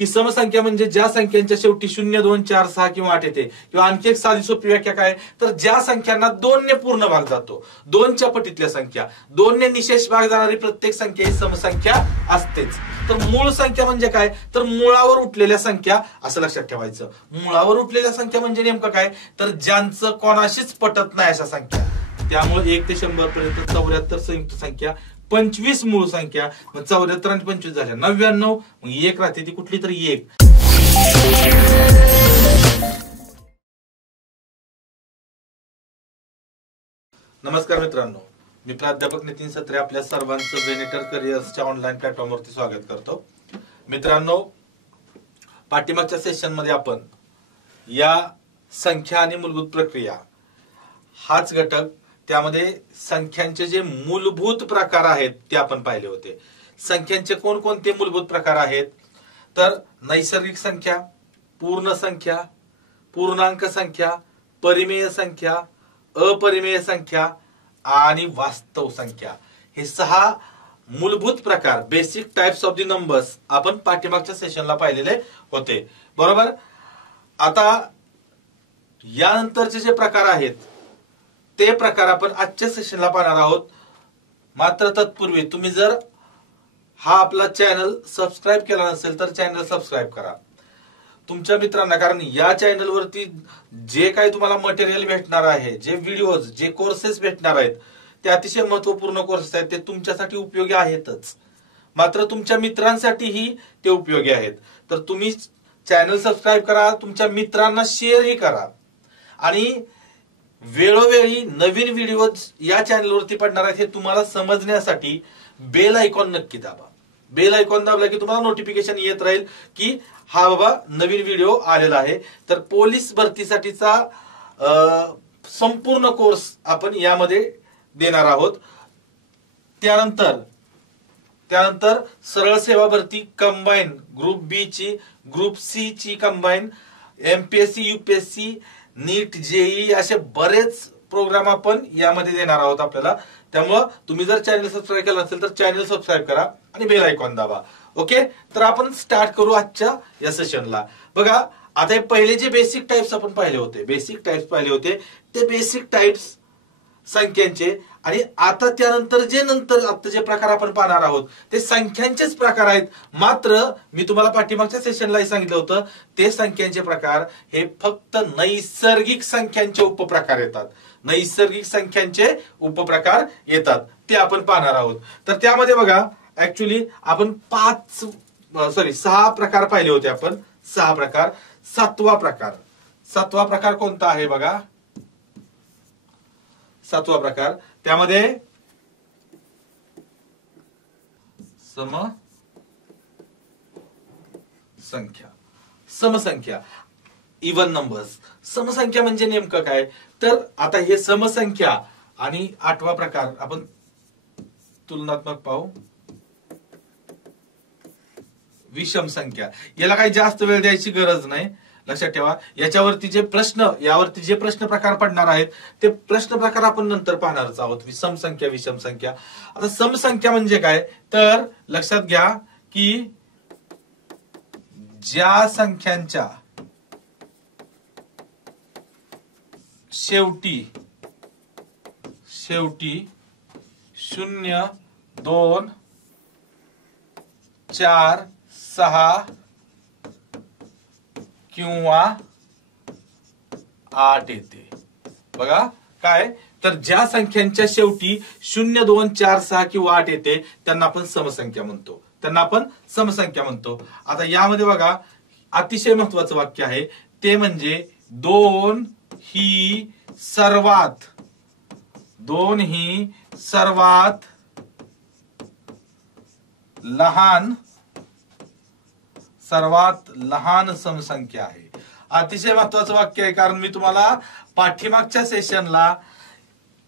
की समसंख्या म्हणजे ज्या संख्यांच्या शेवटी 0, 2, 4, 6 किंवा 8 येते, किंवा आणखी एक साधी सोपी व्याख्या काय, तर ज्या संख्यांना 2 ने पूर्ण भाग जातो, 2च्या पटीतल्या संख्या, 2 ने निशेष भाग जाणारी प्रत्येक संख्या ही समसंख्या असतेच. तर मूळ संख्या म्हणजे काय, तर मुळावर उठलेल्या संख्या असं लक्षात ठेवायचं. मुळावर उठलेल्या संख्या म्हणजे नेमकं काय, तर ज्यांचं कोणाशीच पटत नाही अशा संख्या. त्यामुळे 1 ते 100 पर्यंत 74 संयुक्त संख्या, 25 मूळ संख्या, मग 74 आणि 25 झाल्या 99, मग 1 राहते, ती कुठली तरी 1. नमस्कार मित्रांनो, मी प्राध्यापक नितीन सत्रे आपल्या सर्वांचं बेनेटर करिअर्सच्या ऑनलाईन प्लॅटफॉर्मवरती स्वागत करतो. मित्रांनो, पाठीमागच्या सेशन मध्ये आपण या संख्या आणि मूलभूत प्रक्रिया हाच घटक, त्यामध्ये संख्यांचे जे मूलभूत प्रकार आहेत ते आपण पाहिले होते. संख्यांचे कोणकोणते मूलभूत प्रकार आहेत, तर नैसर्गिक संख्या, पूर्ण संख्या, पूर्णांक संख्या, परिमेय संख्या, अपरिमेय संख्या आणि वास्तव संख्या, हे 6 मूलभूत प्रकार, basic types of the numbers आपण पाठीमागच्या सेशनला पाहिलेले होते, बरोबर. आता यानंतरचे जे प्रकार आहेत ते प्रकार आपण आजच्या सेशनला पाहणार आहोत. मात्र तत्पूर्वी तुम्ही जर हा आपला चॅनल सबस्क्राईब केला नसेल तर चॅनल सबस्क्राईब करा तुमच्या मित्रांना, कारण या चॅनलवरती जे काही तुम्हाला मटेरियल भेटणार आहे, जे व्हिडिओज, जे कोर्सेस भेटणार आहेत, ते अतिशय महत्वपूर्ण कोर्सेस आहेत. ते तुमच्यासाठी उपयोगी आहेतच, मात्र तुमच्या मित्रांसाठीही ते उपयोगी आहेत. तर तुम्ही चॅनल सबस्क्राईब करा, तुमच्या मित्रांना शेअरही करा, आणि वेळोवेळी नवीन व्हिडिओज या चॅनलवरती पडणार आहेत हे तुम्हाला समजण्यासाठी बेल आयकॉन नक्की दाबा. बेल आयकॉन दाबला की तुम्हाला नोटिफिकेशन येत राहील की हा बाबा नवीन व्हिडिओ आलेला आहे. तर पोलीस भरतीसाठीचा संपूर्ण कोर्स आपण यामध्ये देणार आहोत. त्यानंतर सरळ सेवा भरती कंबाईन, ग्रुप बी ची, ग्रुप सी ची कंबाईन, एमपीएससी, यूपीएससी, नीट, जेई असे बरेच प्रोग्राम आपण यामध्ये देणार आहोत आपल्याला. त्यामुळं तुम्ही जर चॅनल सबस्क्राईब केला असेल तर चॅनल सबस्क्राईब करा आणि बेल आयकॉन दाबा. ओके, तर आपण स्टार्ट करू आजच्या या सेशनला. बघा, आता हे पहिले जे बेसिक टाइप्स आपण पाहिले होते, ते बेसिक टाइप्स संख्यांचे, आणि आता त्यानंतर आता जे प्रकार आपण पाहणार आहोत ते संख्यांचेच प्रकार आहेत. मात्र मी तुम्हाला पाठीमागच्या सेशनलाही सांगितलं होतं, ते संख्यांचे प्रकार हे फक्त नैसर्गिक संख्यांचे उपप्रकार येतात. नैसर्गिक संख्यांचे उपप्रकार येतात ते आपण पाहणार आहोत. तर त्यामध्ये बघा, ऍक्च्युली आपण 6 प्रकार पाहिले होते आपण. 6 प्रकार. सातवा प्रकार कोणता आहे बघा, 7वा प्रकार, त्यामध्ये समसंख्या, इव्हन नंबर्स. समसंख्या म्हणजे नेमकं काय, तर आता हे समसंख्या, आणि 8वा प्रकार आपण तुलनात्मक पाहू, विषम संख्या. याला काही जास्त वेळ द्यायची गरज नाही, लक्षात ठेवा. यावरती जे प्रश्न प्रकार पडणार आहेत ते प्रश्न प्रकार आपण नंतर पाहणारच आहोत. समसंख्या, विषम संख्या. आता समसंख्या म्हणजे काय, तर लक्षात घ्या की ज्या संख्यांच्या शेवटी 0, 2, 4, 6 किंवा 8 येते. बघा काय, तर ज्या संख्यांच्या शेवटी 0, 2, 4, 6 किंवा 8 येते त्यांना आपण समसंख्या म्हणतो. आता यामध्ये बघा, अतिशय महत्वाचं वाक्य आहे ते म्हणजे 2 ही सर्वात लहान समसंख्या आहे. अतिशय महत्वाचं वाक्य आहे, कारण मी तुम्हाला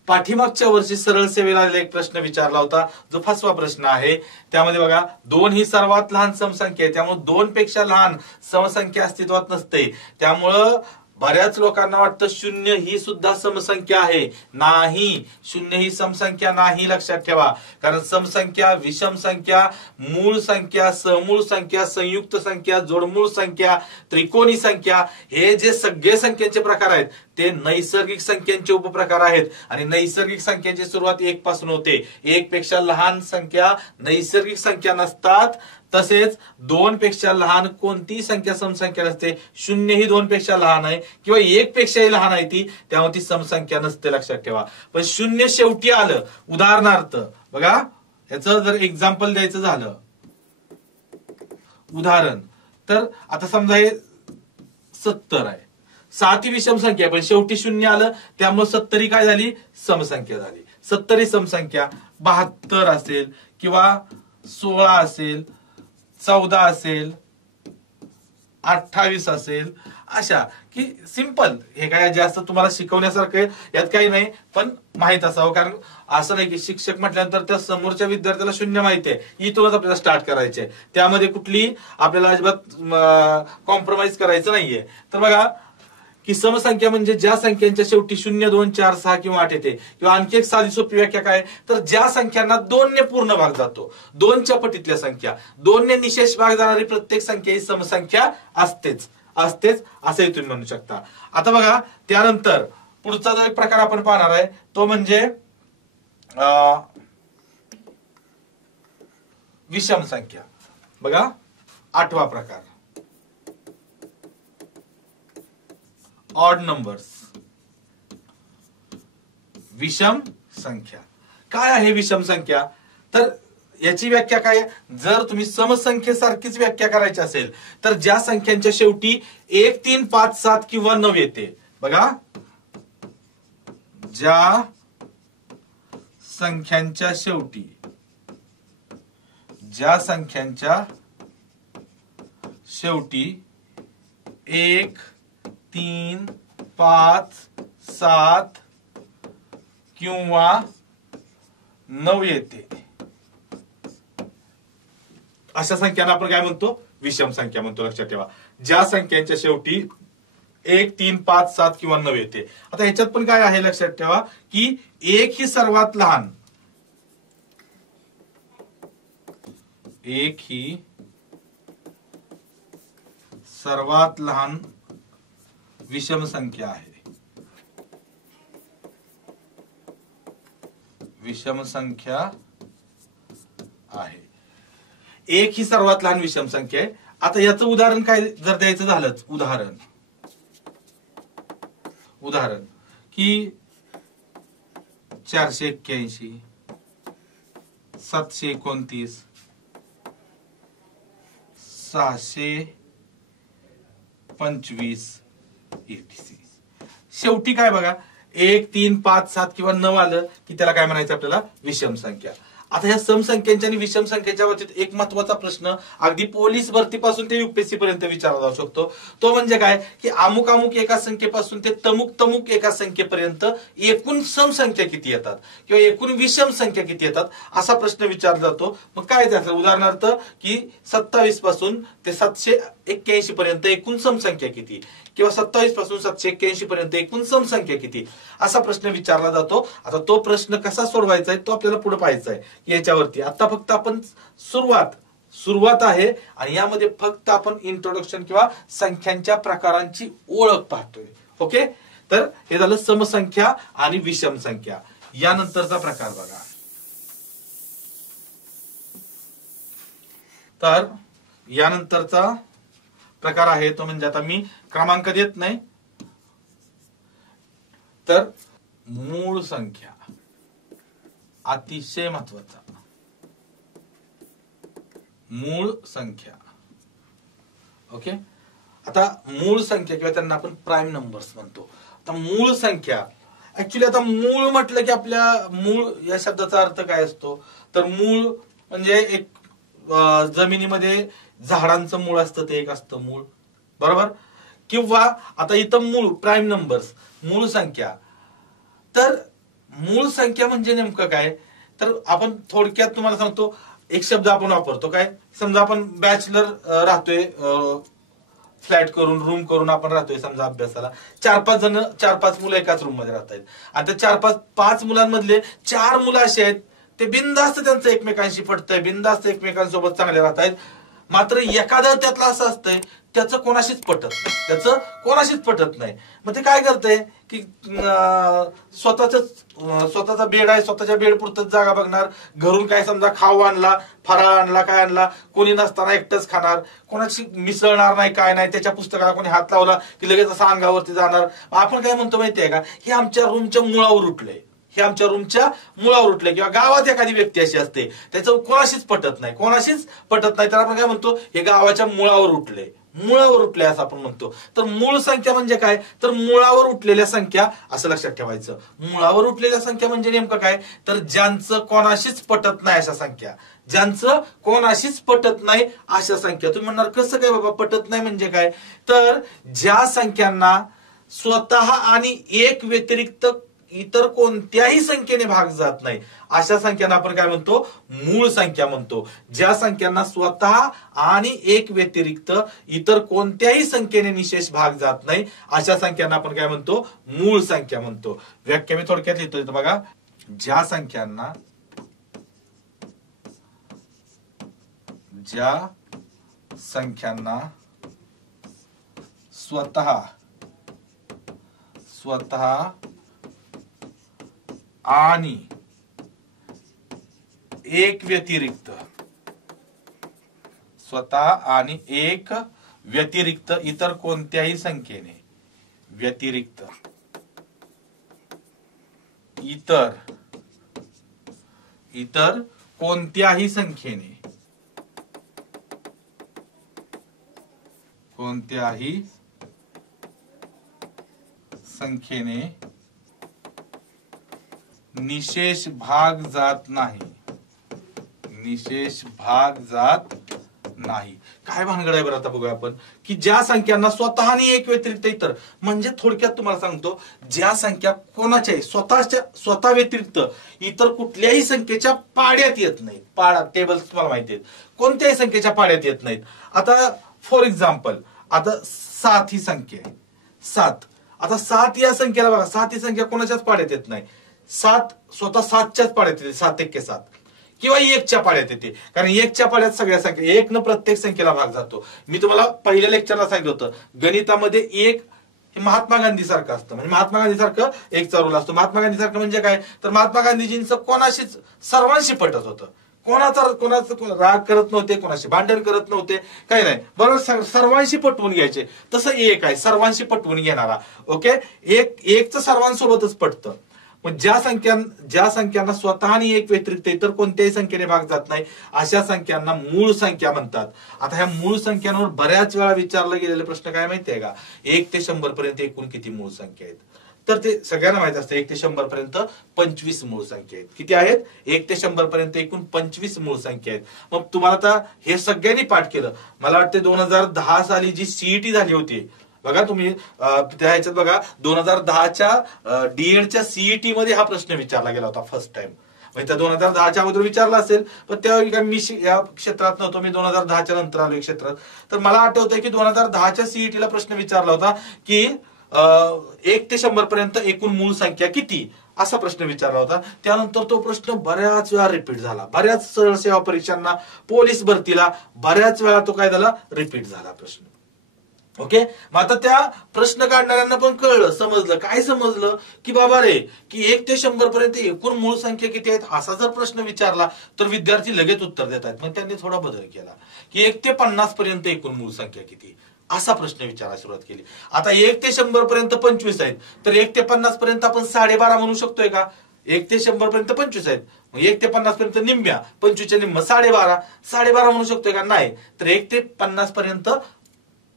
पाठीमागच्या वर्षी सरळ सेवेला एक प्रश्न विचारला होता, जो 5वा प्रश्न आहे. त्यामध्ये बघा, 2 ही सर्वात लहान समसंख्या आहे, त्यामुळे 2 पेक्षा लहान समसंख्या अस्तित्वात नसते. त्यामुळं बऱ्याच लोकांना वाटतं शून्य ही सुद्धा समसंख्या आहे. नाही, शून्य ही समसंख्या नाही, लक्षात ठेवा. कारण समसंख्या, विषम संख्या, मूळ संख्या, समूळ संख्या, संयुक्त संख्या, जोडमूळ संख्या, त्रिकोणी संख्या हे जे सगळे संख्यांचे प्रकार आहेत ते नैसर्गिक संख्यांचे उपप्रकार आहेत. आणि नैसर्गिक संख्यांची सुरुवात 1 पासून होते. 1 पेक्षा लहान संख्या नैसर्गिक संख्या नसतात. तसेच 2 पेक्षा लहान कोणती संख्या समसंख्या नसते. 0 ही 2 पेक्षा लहान आहे किंवा 1 पेक्षाही लहान आहे ती, त्यामुळे ती समसंख्या नसते, लक्षात ठेवा. पण 0 शेवटी आलं, उदाहरणार्थ बघा, याचं जर एक्झाम्पल द्यायचं झालं, उदाहरण, तर आता समजा हे 70 आहे. 7 ही विषम संख्या आहे पण शेवटी 0 आलं, त्यामुळे 70 ही काय झाली, समसंख्या झाली. 70 ही समसंख्या 72 असेल किंवा 16 असेल, 14 असेल, 28 असेल, अशा की सिंपल. हे काय जास्त तुम्हाला शिकवण्यासारखं यात काही नाही, पण माहित असावं. कारण असं नाही की शिक्षक म्हटल्यानंतर त्या समोरच्या विद्यार्थ्याला 0 माहिती आहे, इथूनच आपल्याला स्टार्ट करायचे. त्यामध्ये कुठली आपल्याला अजिबात कॉम्प्रोमाइज करायचं नाहीये. तर बघा की समसंख्या म्हणजे ज्या संख्यांच्या शेवटी 0, 2, 4, 6 किंवा 8 येते. किंवा आणखी एक साधी सोपी व्याख्या काय, तर ज्या संख्यांना 2 ने पूर्ण भाग जातो, 2च्या पटीतल्या संख्या, 2 ने निशेष भाग जाणारी प्रत्येक संख्या ही समसंख्या असतेच असंही तुम्ही म्हणू शकता. आता बघा, त्यानंतर पुढचा जो एक प्रकार आपण पाहणार आहे तो म्हणजे विषम संख्या. बघा 8वा प्रकार, ऑड नंबर्स, विषम संख्या. काय आहे विषम संख्या, तर याची व्याख्या काय, जर तुम्ही समसंख्येसारखीच व्याख्या करायची असेल तर ज्या संख्यांच्या शेवटी 1, 3, 5, 7 किंवा 9 येते. बघा, ज्या संख्यांच्या शेवटी 1, 3, 5, 7 किंवा 9 येते, अशा संख्यांना आपण काय म्हणतो, विषम संख्या म्हणतो. लक्षात ठेवा, ज्या संख्यांच्या शेवटी 1, 3, 5, 7 किंवा 9 येते. आता ह्याच्यात पण काय आहे लक्षात ठेवा की 1 ही सर्वात लहान, 1 ही सर्वात लहान विषम संख्या आहे. विषम संख्या आहे. 1 ही सर्वात लहान विषम संख्या आहे. आता याचं उदाहरण काय जर द्यायचं झालंच, उदाहरण की 481, 729, 625, 86. शेवटी काय बघा, 1, 3, 5, 7 किंवा 9 आलं की त्याला काय म्हणायचं आपल्याला, विषम संख्या. आता ह्या समसंख्यांच्या आणि विषम संख्येच्या बाबतीत एक महत्वाचा प्रश्न अगदी पोलीस भरतीपासून ते युपीएससी पर्यंत विचारला जाऊ शकतो. तो म्हणजे काय की अमुक अमुक एका संख्येपासून ते तमुक तमुक एका संख्येपर्यंत एकूण समसंख्या किती येतात किंवा एकूण विषम संख्या किती येतात, असा प्रश्न विचारला जातो. मग काय त्याचं उदाहरणार्थ की 27 पासून ते 781 पर्यंत एकूण समसंख्या किती, किंवा 27 पासून 781 पर्यंत एकूण समसंख्या किती, असा प्रश्न विचारला जातो. आता तो प्रश्न कसा सोडवायचा आहे तो आपल्याला पुढे पाहायचा आहे याच्यावरती. आता फक्त आपण सुरुवात आहे आणि यामध्ये फक्त आपण इंट्रोडक्शन किंवा संख्यांच्या प्रकारांची ओळख पाहतोय. ओके, तर हे झालं समसंख्या आणि विषम संख्या. यानंतरचा प्रकार बघा, तर यानंतरचा प्रकार आहे तो म्हणजे, आता मी क्रमांक देत नाही, तर मूळ संख्या. अतिशय महत्वाचा, मूळ संख्या. ओके, आता मूळ संख्या किंवा त्यांना आपण प्राईम नंबर्स म्हणतो. आता मूळ संख्या ऍक्च्युली, आता मूळ म्हटलं की आपल्या मूळ या शब्दाचा अर्थ काय असतो, तर मूळ म्हणजे एक जमिनीमध्ये झाडांचं मूळ असतं ते एक असतं मूळ, बरोबर. किंवा आता इथं मूळ प्राईम नंबर्स, मूळ संख्या. तर मूळ संख्या म्हणजे नेमकं काय, तर आपण थोडक्यात तुम्हाला सांगतो. एक शब्द आपण वापरतो काय, समजा आपण बॅचलर राहतोय फ्लॅट करून रूम करून आपण राहतोय समजा अभ्यासाला, 4-5 मुलं एकाच रूम मध्ये राहत आहेत. आता 4-5 मुलांमधले 4 मुलं असे आहेत ते बिनधास्त त्यांचं एकमेकांशी पटतंय, बिनधास्त एकमेकांसोबत चांगले राहत आहेत. मात्र एखादं त्यातलं असं असतंय त्याचं कोणाशीच पटत नाही. मग ते काय करतंय की स्वतःचा बेड आहे, स्वतःच्या बेड पुरतच जागा बघणार, घरून काय समजा खाऊ आणला, फराळ आणला, काय आणला, कोणी नसताना एकटंच खाणार, कोणाशी मिसळणार नाही, काय नाही, त्याच्या पुस्तकाला कोणी हात लावला की लगेच असं अंगावरती जाणार. आपण काय म्हणतो माहितीये का, हे आमच्या रूमच्या मुळावर उठलंय, किंवा गावात एखादी व्यक्ती अशी असते त्याचं कोणाशीच पटत नाही, तर आपण काय म्हणतो, हे गावाच्या मुळावर उठले असं आपण म्हणतो. तर मूळ संख्या म्हणजे काय, तर मुळावर उठलेल्या संख्या असं लक्षात ठेवायचं. मुळावर उठलेल्या संख्या म्हणजे नेमकं काय, तर ज्यांचं कोणाशीच पटत नाही अशा संख्या, तुम्ही म्हणणार कसं काय बाबा, पटत नाही म्हणजे काय, तर ज्या संख्यांना स्वतः आणि एक व्यतिरिक्त इतर कोणत्याही संख्येने भाग जात नाही अशा संख्यांना आपण काय म्हणतो, मूळ संख्या म्हणतो. ज्या संख्यांना स्वतः आणि एक व्यतिरिक्त इतर कोणत्याही संख्येने निशेष भाग जात नाही अशा संख्यांना आपण काय म्हणतो, मूळ संख्या म्हणतो. व्याख्या मी थोडक्यात लिहितोय बघा. ज्या संख्यांना स्वतः आणि एक व्यतिरिक्त इतर कोणत्याही संख्येने इतर कोणत्याही संख्येने निशेष भाग जात नाही. काय भानगड आहे बरं, आता बघूया आपण की ज्या संख्यांना स्वतः आणि एक व्यतिरिक्त इतर, म्हणजे थोडक्यात तुम्हाला सांगतो, ज्या संख्या कोणाच्याही स्वतः व्यतिरिक्त इतर कुठल्याही संख्येच्या पाड्यात येत नाहीत. टेबल तुम्हाला माहिती आहेत, कोणत्याही संख्येच्या पाड्यात येत नाहीत. आता फॉर एक्झाम्पल, आता 7 ही संख्या आहे, 7. आता 7 या संख्येला बघा, 7 ही संख्या कोणाच्याच पाड्यात येत नाही. 7 स्वतः 7च्याच पाड्यात येते, 7 × 7 किंवा 1च्या पाड्यात येते, कारण 1च्या पाड्यात सगळ्या संख्या, 1 न प्रत्येक संख्येला भाग जातो. मी तुम्हाला पहिल्या लेक्चरला सांगितलं होतं, गणितामध्ये 1 हे महात्मा गांधी सारखं असतं, म्हणजे महात्मा गांधी सारखं 1चा रूल असतो. महात्मा गांधी सारखं म्हणजे काय, तर महात्मा गांधीजींचं सर्वांशी पटत होतं, कोणाचं राग करत नव्हते, कोणाशी भांडण करत नव्हते, काही नाही, बरोबर, सर्वांशी पटवून घ्यायचे. तसं 1 आहे, सर्वांशी पटवून घेणारा. ओके, एकचं सर्वांसोबतच पटतं. मग ज्या संख्यांना स्वतः आणि एक व्यतिरिक्त इतर कोणत्याही संख्येने भाग जात नाही अशा संख्यांना मूळ संख्या म्हणतात. आता ह्या मूळ संख्यांवर बऱ्याच वेळा विचारला गेलेला प्रश्न काय माहितीये का, 1 ते 100 पर्यंत एकूण किती मूळ संख्या आहेत, तर ते सगळ्यांना माहित असतं. 1 ते 100 पर्यंत 25 मूळ संख्या आहेत. किती आहेत, 1 ते 100 पर्यंत एकूण 25 मूळ संख्या आहेत. मग तुम्हाला आता हे सगळ्यांनी पाठ केलं. मला वाटते 2010 साली जी सीईटी झाली होती बघा, तुम्ही त्या ह्याच्यात बघा, 2010च्या डीएडच्या सीईटी मध्ये हा प्रश्न विचारला गेला होता फर्स्ट टाइम. म्हणजे 2010च्या अगोदर विचारला असेल, पण त्यावेळी मी या क्षेत्रात नव्हतो, मी 2010च्या नंतर आलो क्षेत्रात. तर मला आठवतंय की 2010च्या सीईटीला प्रश्न विचारला होता की 1 ते 100 पर्यंत एकूण मूळ संख्या किती, असा प्रश्न विचारला होता. त्यानंतर तो प्रश्न बऱ्याच वेळा रिपीट झाला, बऱ्याच सरळ सेवा परीक्षांना, पोलीस भरतीला बऱ्याच वेळा तो काय झाला, रिपीट झाला प्रश्न. ओके, मग आता त्या प्रश्न काढणाऱ्यांना पण कळलं, समजलं की बाबा रे, की 1 ते 100 पर्यंत एकूण मूळ संख्या किती आहेत असा जर प्रश्न विचारला तर विद्यार्थी लगेच उत्तर देतात. मग त्यांनी थोडा बदल केला की 1 ते 50 पर्यंत एकूण मूळ संख्या किती असा प्रश्न विचारायला सुरुवात केली. आता 1 ते 100 पर्यंत 25 आहेत, तर 1 ते 50 पर्यंत आपण 12.5 म्हणू शकतोय का? 1 ते 100 पर्यंत 25 आहेत, 1 ते 50 पर्यंत निम्म्या, 25च्या निम्म 12.5 म्हणू शकतोय का? नाही. तर 1 ते 50 पर्यंत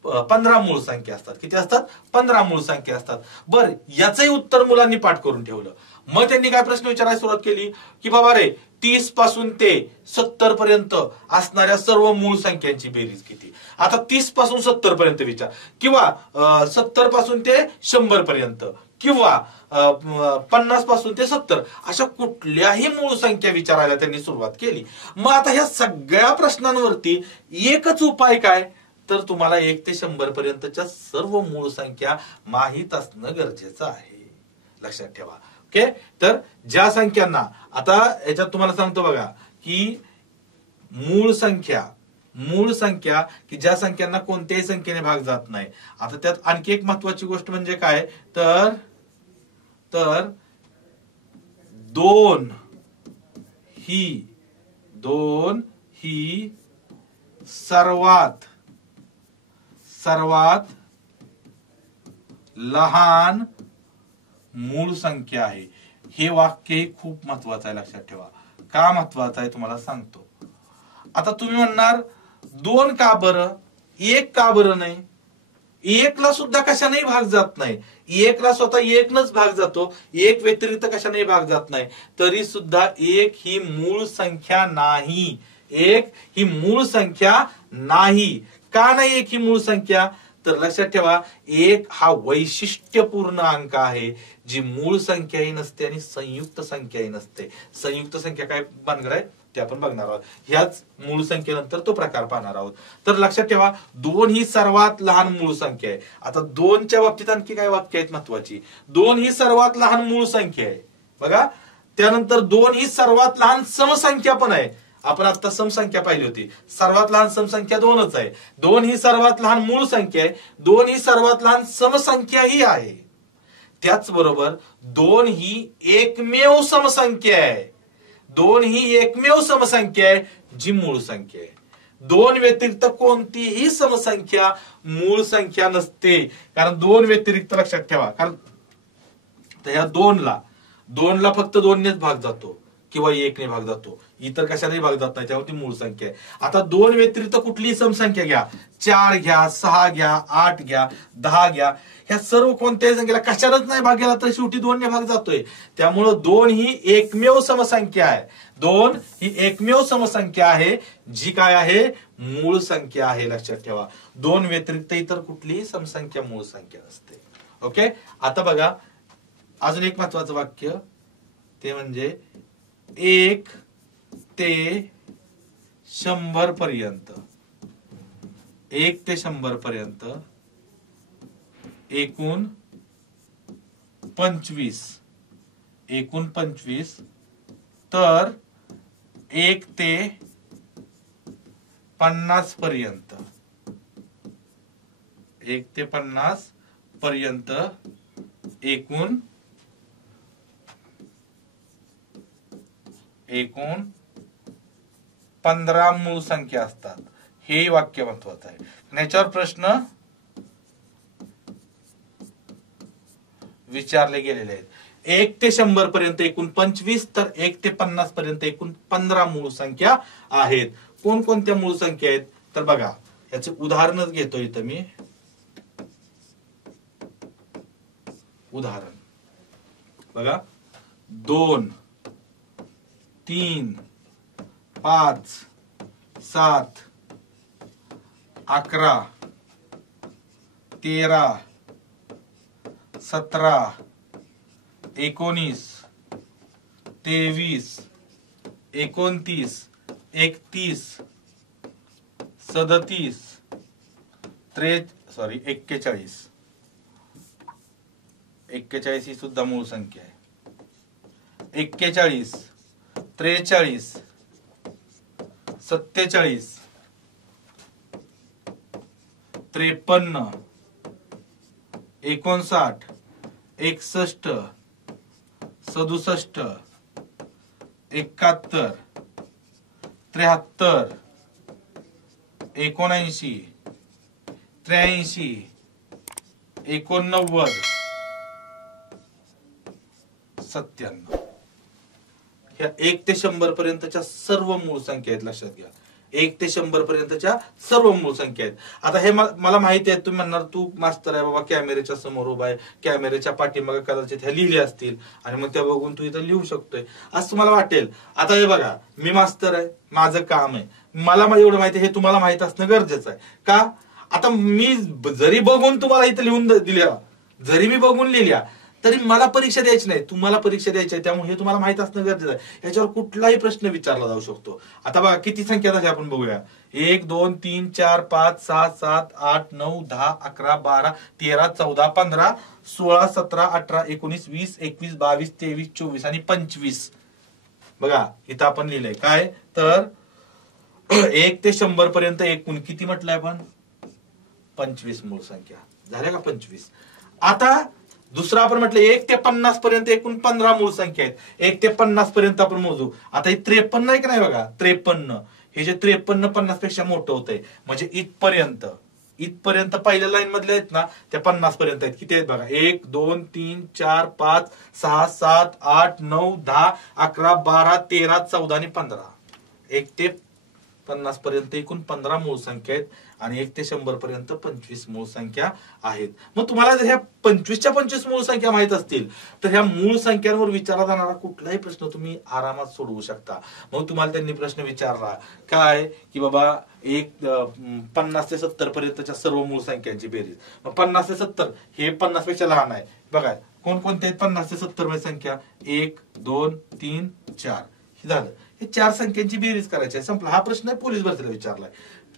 15 मूळ संख्या असतात. किती असतात? 15 मूळ संख्या असतात. बर, याचंही उत्तर मुलांनी पाठ करून ठेवलं. मग त्यांनी काय प्रश्न विचारायला सुरुवात केली की बाबा रे, 30 पासून ते 70 पर्यंत असणाऱ्या सर्व मूळ संख्यांची बेरीज किती. आता 30 पासून 70 पर्यंत विचार, किंवा 70 पासून ते 100 पर्यंत, किंवा 50 पासून ते 70, अशा कुठल्याही मूळ संख्या विचारायला त्यांनी सुरुवात केली. मग आता ह्या सगळ्या प्रश्नांवरती एकच उपाय काय, तर तुम्हाला 1 ते 100 पर्यंतच्या सर्व मूळ संख्या माहीत असणं गरजेचं आहे, लक्षात ठेवा. ओके. तर ज्या संख्यांना, आता याच्यात तुम्हाला सांगतो बघा की मूळ संख्या की ज्या संख्यांना कोणत्याही संख्येने भाग जात नाही. आता त्यात आणखी एक महत्वाची गोष्ट म्हणजे काय, तर 2 ही सर्वात लहान मूळ संख्या आहे. हे वाक्य खूप महत्वाचं आहे, लक्षात ठेवा. का महत्वाचं आहे तुम्हाला सांगतो. आता तुम्ही म्हणणार 2 का बरं, 1 का बरं नाही? 1 ला सुद्धा कशानेही भाग जात नाही. 1 ला स्वतः 1नच भाग जातो, 1 व्यतिरिक्त कशानेही भाग जात नाही. तरी सुद्धा 1 ही मूळ संख्या नाही. 1 ही मूळ संख्या नाही. का नाही 1 ही मूळ संख्या? तर लक्षात ठेवा, 1 हा वैशिष्ट्यपूर्ण अंक आहे, जी मूळ संख्याही नसते आणि संयुक्त संख्याही नसते. संयुक्त संख्या काय भानगड आहे ते आपण बघणार आहोत. ह्याच मूळ संख्येनंतर तो प्रकार पाहणार आहोत. तर लक्षात ठेवा, 2 ही सर्वात लहान मूळ संख्या आहे. आता 2च्या बाबतीत आणखी काय वाक्य आहेत महत्वाची. 2 ही सर्वात लहान मूळ संख्या आहे बघा. त्यानंतर 2 ही सर्वात लहान समसंख्या पण आहे. आपण आता समसंख्या पाहिली होती, सर्वात लहान समसंख्या 2च आहे. 2 ही सर्वात लहान मूळ संख्या आहे. 2 ही सर्वात लहान समसंख्याही आहे. त्याचबरोबर 2 ही एकमेव समसंख्या आहे. 2 ही एकमेव समसंख्या आहे जी मूळ संख्या आहे. 2 व्यतिरिक्त कोणतीही समसंख्या मूळ संख्या नसते. कारण 2 व्यतिरिक्त, लक्षात ठेवा, कारण ह्या 2 ला फक्त 2नेच भाग जातो किंवा 1ने भाग जातो, इतर कशालाही भाग जात नाही, त्यामुळे ती मूळ संख्या आहे. आता 2 व्यतिरिक्त कुठलीही समसंख्या घ्या, 4 घ्या, 6 घ्या, 8 घ्या, 10 घ्या, ह्या सर्व कोणत्याही संख्येला कशालाच नाही भाग गेला तर शेवटी 2ने भाग जातोय. त्यामुळं 2 ही एकमेव समसंख्या आहे. 2 ही एकमेव समसंख्या आहे जी काय आहे, मूळ संख्या आहे, लक्षात ठेवा. 2 व्यतिरिक्त इतर कुठलीही समसंख्या मूळ संख्या नसते. ओके. आता बघा अजून एक महत्वाचं वाक्य, ते म्हणजे 1 ते 100 पर्यंत, 1 ते 100 पर्यंत एकूण 25, तर 1 ते 50 पर्यंत, 1 ते 50 पर्यंत एकूण 15 मूळ संख्या असतात. हे वाक्य महत्वाचं आहे. याच्यावर प्रश्न विचारले गेलेले आहेत. 1 ते 100 पर्यंत एकूण 25, तर 1 ते 50 पर्यंत एकूण 15 मूळ संख्या आहेत. कोणकोणत्या मूळ संख्या आहेत तर बघा, याचे उदाहरणच घेतो इथं मी. उदाहरण बघा, 2, 3, 5, 7, 11, 13, 17, 19, 23, 29, 31, 37, 41. 41 ही सुद्धा मूळ संख्या आहे. 41, 43, 47, 53, 59, 61, 67, 71, 73, 79, 83, 89, 97. ह्या 1 ते 100 पर्यंतच्या सर्व मूळ संख्या आहेत, लक्षात घ्या. 1 ते 100 पर्यंतच्या सर्व मूळ संख्या आहेत. आता हे मला माहिती आहे, तुम्ही म्हणणार तू मास्तर आहे बाबा, कॅमेऱ्याच्या समोर उभा आहे, कॅमेऱ्याच्या पाठीमागे कदाचित ह्या लिहिल्या असतील आणि मग त्या बघून तू इथं लिहू शकतोय असं तुम्हाला वाटेल. आता हे बघा, मी मास्तर आहे, माझं काम आहे, मला एवढं माहिती आहे, हे तुम्हाला माहित असणं गरजेचं आहे. का? आता मी जरी बघून तुम्हाला इथं लिहून दिल्या, जरी मी बघून लिहिल्या, तरी मला परीक्षा द्यायची नाही, तुम्हाला परीक्षा द्यायची आहे. त्यामुळे हे तुम्हाला माहित असणं गरजेचं आहे. याच्यावर कुठलाही प्रश्न विचारला जाऊ शकतो. आता बघा किती संख्या झाली आपण बघूया. 1 2 3 4 5 6 7 8 9 10 11 12 13 14 15 16 17 18 19 20 21 22 23 24 आणि 25. बघा इथं आपण लिहिलंय काय तर 1 ते 100 पर्यंत एकूण किती म्हटलंय आपण 25 मूळ संख्या झाल्या का 25. आता दुसरा आपण म्हटलं 1 ते 50 पर्यंत एकूण 15 मूळ संख्या आहेत. 1 ते 50 पर्यंत आपण मोजू. आता हे 53 आहे की नाही बघा 53 हे जे 53 50 पेक्षा मोठं होतंय म्हणजे इथपर्यंत पहिल्या लाईन मधले आहेत ना त्या 50 पर्यंत आहेत. किती आहेत बघा 1 2 3 4 5 6 7 8 9 10 11 12 13 14 आणि 15. 1 ते 50 पर्यंत एकूण 15 मूळ संख्या आहेत आणि 1 ते 100 पर्यंत 25 मूळ संख्या आहेत. मग तुम्हाला जर ह्या 25च्या 25 मूळ संख्या माहित असतील तर ह्या मूळ संख्यांवर विचारला जाणारा कुठलाही प्रश्न तुम्ही आरामात सोडवू शकता. मग तुम्हाला त्यांनी प्रश्न विचारला काय की बाबा 50 ते 70 पर्यंतच्या सर्व मूळ संख्यांची बेरीज. मग 50 ते 70 हे 50 पेक्षा लहान आहे. बघा कोणकोणते आहेत 50 ते 70 मध्ये संख्या 1 2 3 4 हे झालं. हे 4 संख्यांची बेरीज करायची आहे संपला. हा प्रश्न पोलीस भरतीला विचारलाय.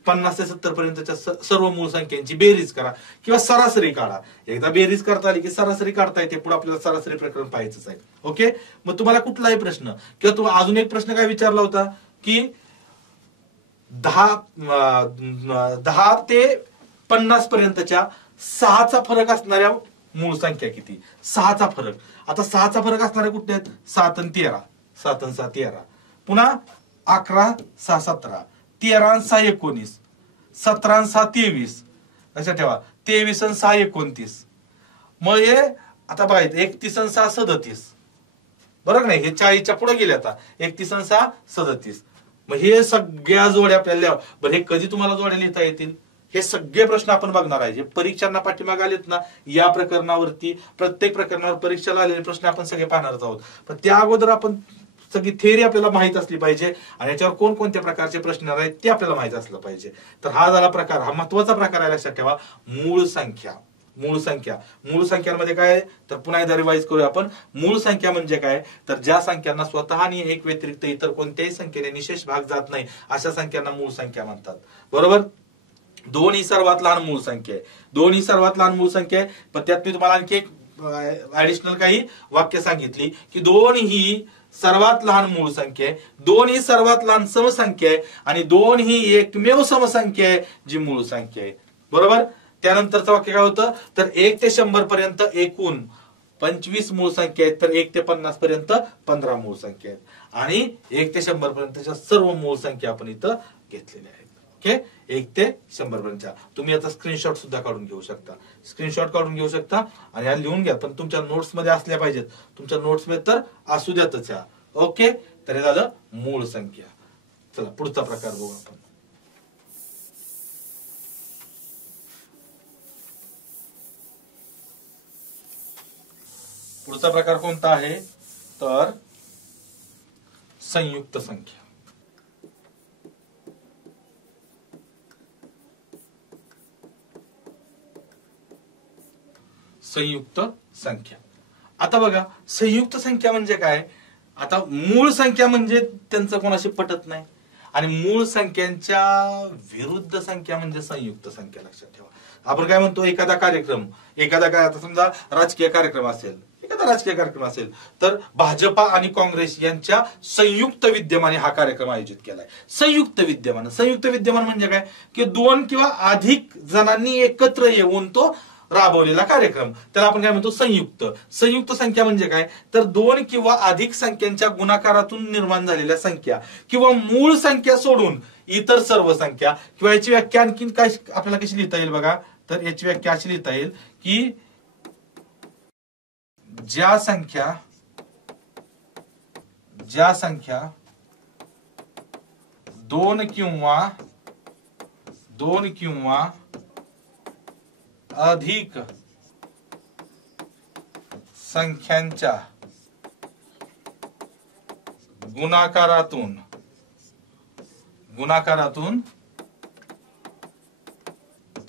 50 ते 70 पर्यंतच्या सर्व मूळ संख्यांची बेरीज करा किंवा सरासरी काढा. एकदा बेरीज करता आली की सरासरी काढता येते. पुढे आपल्याला सरासरी प्रकरण पाहायचंच आहे. ओके मग तुम्हाला कुठलाही प्रश्न किंवा तुम्हाला अजून एक प्रश्न काय विचारला होता की 10 ते 50 पर्यंतच्या 6चा फरक असणाऱ्या मूळ संख्या किती. 6चा फरक. आता 6चा फरक असणाऱ्या कुठल्या आहेत 7 आणि 13. 7 आणि 6 13. पुन्हा 11 6 17 13 आणि 6 19 17 आणि 6 23. लक्षात ठेवा 23 आणि 6 29. मग हे आता बघा 31 आणि 6 37. बरोबर नाही हे 40च्या पुढे गेले. आता 31 आणि 6 37. मग हे सगळ्या जोड्या आपल्याला बरं हे कधी तुम्हाला जोड्या लिहिता येतील हे सगळे प्रश्न आपण बघणार आहे. जे परीक्षांना पाठीमागे आलेत ना या प्रकरणावरती प्रत्येक प्रकरणावर परीक्षेला आलेले प्रश्न आपण सगळे पाहणार आहोत. पण त्या अगोदर आपण सगळी थेअरी आपल्याला माहित असली पाहिजे आणि याच्यावर कोणकोणत्या प्रकारचे प्रश्न आहेत ते आपल्याला माहित असलं पाहिजे. तर हा झाला प्रकार. हा महत्वाचा प्रकार आहे लक्षात ठेवा मूळ संख्या. मूळ संख्यांमध्ये काय आहे तर पुन्हा एकदा रिवाइज करूया आपण. मूळ संख्या म्हणजे काय तर ज्या संख्यांना स्वतः आणि एक व्यतिरिक्त इतर कोणत्याही संख्येने निशेष भाग जात नाही अशा संख्यांना मूळ संख्या म्हणतात. बरोबर. 2 ही सर्वात लहान मूळ संख्या आहे. 2 ही सर्वात लहान मूळ संख्या आहे. पण त्यात मी तुम्हाला आणखी एक ऍडिशनल काही वाक्य सांगितली की 2 ही सर्वात लहान मूळ संख्या आहे. 2 ही सर्वात लहान समसंख्या आहे आणि 2 ही एकमेव समसंख्या आहे जी मूळ संख्या आहे. बरोबर. त्यानंतरचं वाक्य काय होतं तर 1 ते 100 पर्यंत एकूण 25 मूळ संख्या आहेत तर 1 ते 50 पर्यंत 15 मूळ संख्या आहेत आणि 1 ते 100 पर्यंतच्या सर्व मूळ संख्या आपण इथं घेतलेल्या आहेत. ओके 1 ते 100 पर्यंतच्या. तुम्ही आता स्क्रीनशॉट सुद्धा काढून घेऊ शकता आणि या लिहून घ्या. पण तुमच्या नोट्स मध्ये असल्या पाहिजेत. तुमच्या नोट्स मध्ये तर असू द्यातच या. ओके तर हे झालं मूळ संख्या. चला पुढचा प्रकार बघू आपण. पुढचा प्रकार कोणता आहे तर संयुक्त संख्या. संयुक्त संख्या. आता बघा संयुक्त संख्या म्हणजे काय. आता मूळ संख्या म्हणजे त्यांचं कोणाशी पटत नाही आणि मूळ संख्यांच्या विरुद्ध संख्या म्हणजे संयुक्त संख्या. लक्षात ठेवा. आपण काय म्हणतो एखादा कार्यक्रम काय आता समजा राजकीय कार्यक्रम असेल तर भाजपा आणि काँग्रेस यांच्या संयुक्त विद्यमाने हा कार्यक्रम आयोजित केलाय. संयुक्त विद्यमान म्हणजे काय की 2 किंवा अधिक जणांनी एकत्र येऊन तो राबवलेला कार्यक्रम त्याला आपण काय म्हणतो संयुक्त संख्या म्हणजे काय तर 2 किंवा अधिक संख्यांच्या गुणाकारातून निर्माण झालेल्या संख्या किंवा मूळ संख्या सोडून इतर सर्व संख्या. किंवा याची व्याख्या आणखी काय आपल्याला कशी लिहिता येईल बघा तर याची व्याख्या अशी लिहिता येईल की ज्या संख्या 2 किंवा अधिक संख्यांच्या गुणाकारातून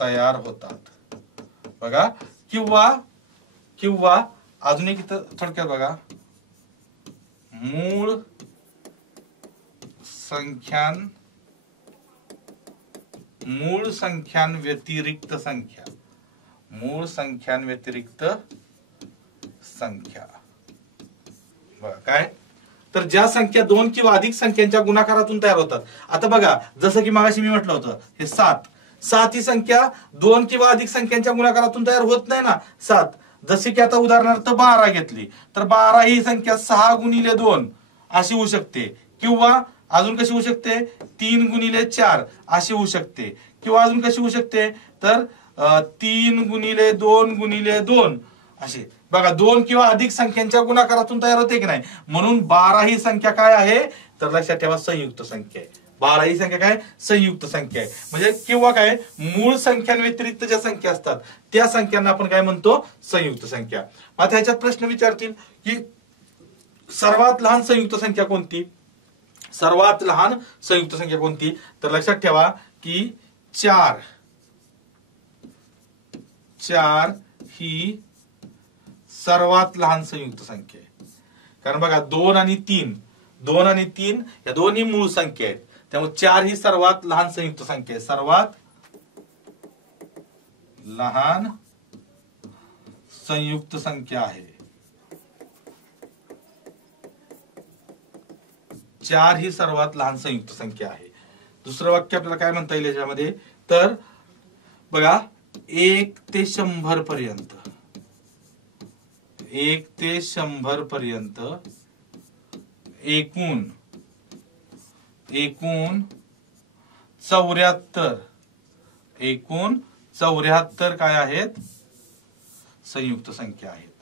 तयार होतात. बघा किंवा अजून एक इथं थोडक्यात बघा मूळ संख्यांपैकी मूळ संख्यांव्यतिरिक्त संख्या, मूळ संख्यांव्यतिरिक्त संख्या. बघा काय, तर ज्या संख्या दोन किंवा अधिक संख्यांच्या गुणाकारातून तयार होतात. आता बघा, जसं की मगाशी मी म्हटलं होतं, हे 7 ही संख्या दोन किंवा अधिक संख्यांच्या गुणाकारातून तयार होत नाही ना. 7 जसे की आता उदाहरणार्थ 12 घेतली तर 12 ही संख्या 6 गुणिले 2 अशी होऊ शकते, किंवा अजून कशी होऊ शकते 3 गुणिले 4 अशी होऊ शकते, किंवा अजून कशी होऊ शकते तर 3 गुणिले 2 गुणिले 2 अशी. बघा, दोन किंवा अधिक संख्यांच्या गुणाकारातून तयार होते की नाही. म्हणून 12 ही संख्या काय आहे तर लक्षात ठेवा संयुक्त संख्या आहे. 12 ही संख्या काय संयुक्त संख्या आहे. म्हणजे किंवा काय मूळ संख्यांव्यतिरिक्त ज्या संख्या असतात त्या संख्यांना आपण काय म्हणतो संयुक्त संख्या. आता ह्याच्यात प्रश्न विचारतील की सर्वात लहान संयुक्त संख्या कोणती, सर्वात लहान संयुक्त संख्या कोणती, तर लक्षात ठेवा की 4 ही सर्वात लहान संयुक्त संख्या आहे. कारण बघा 2 आणि 3 या दोन्ही मूळ संख्या आहेत, त्यामुळे 4 ही सर्वात लहान संयुक्त संख्या आहे. सर्वात लहान संयुक्त संख्या आहे 4 ही सर्वात लहान संयुक्त संख्या आहे. दुसरं वाक्य आपल्याला काय म्हणता येईल याच्यामध्ये, तर बघा 1 ते 100 पर्यंत, 1 ते 100 पर्यंत एकूण 74 काय आहेत संयुक्त संख्या आहेत.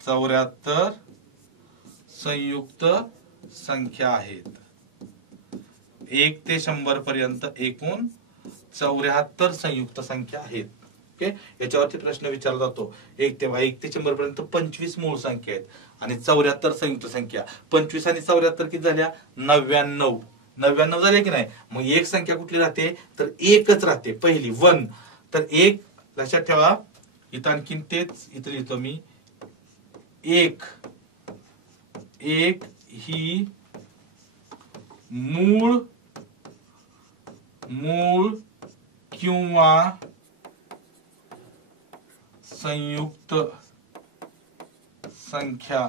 74 संयुक्त संख्या आहेत. 1 ते 100 पर्यंत एकूण 74 संयुक्त संख्या आहेत. ओके, याच्यावरती प्रश्न विचारला जातो. 1 ते 100 पर्यंत 25 मूळ संख्या आहेत आणि 74 संयुक्त संख्या. 25 आणि 74 किती झाल्या 99 झाले की नाही. मग एक संख्या कुठली राहते तर एकच राहते पहिली 1. तर 1 लक्षात ठेवा, इथं आणखीन तेच इथं लिहितो मी. 1 ही मूळ किंवा संयुक्त संख्या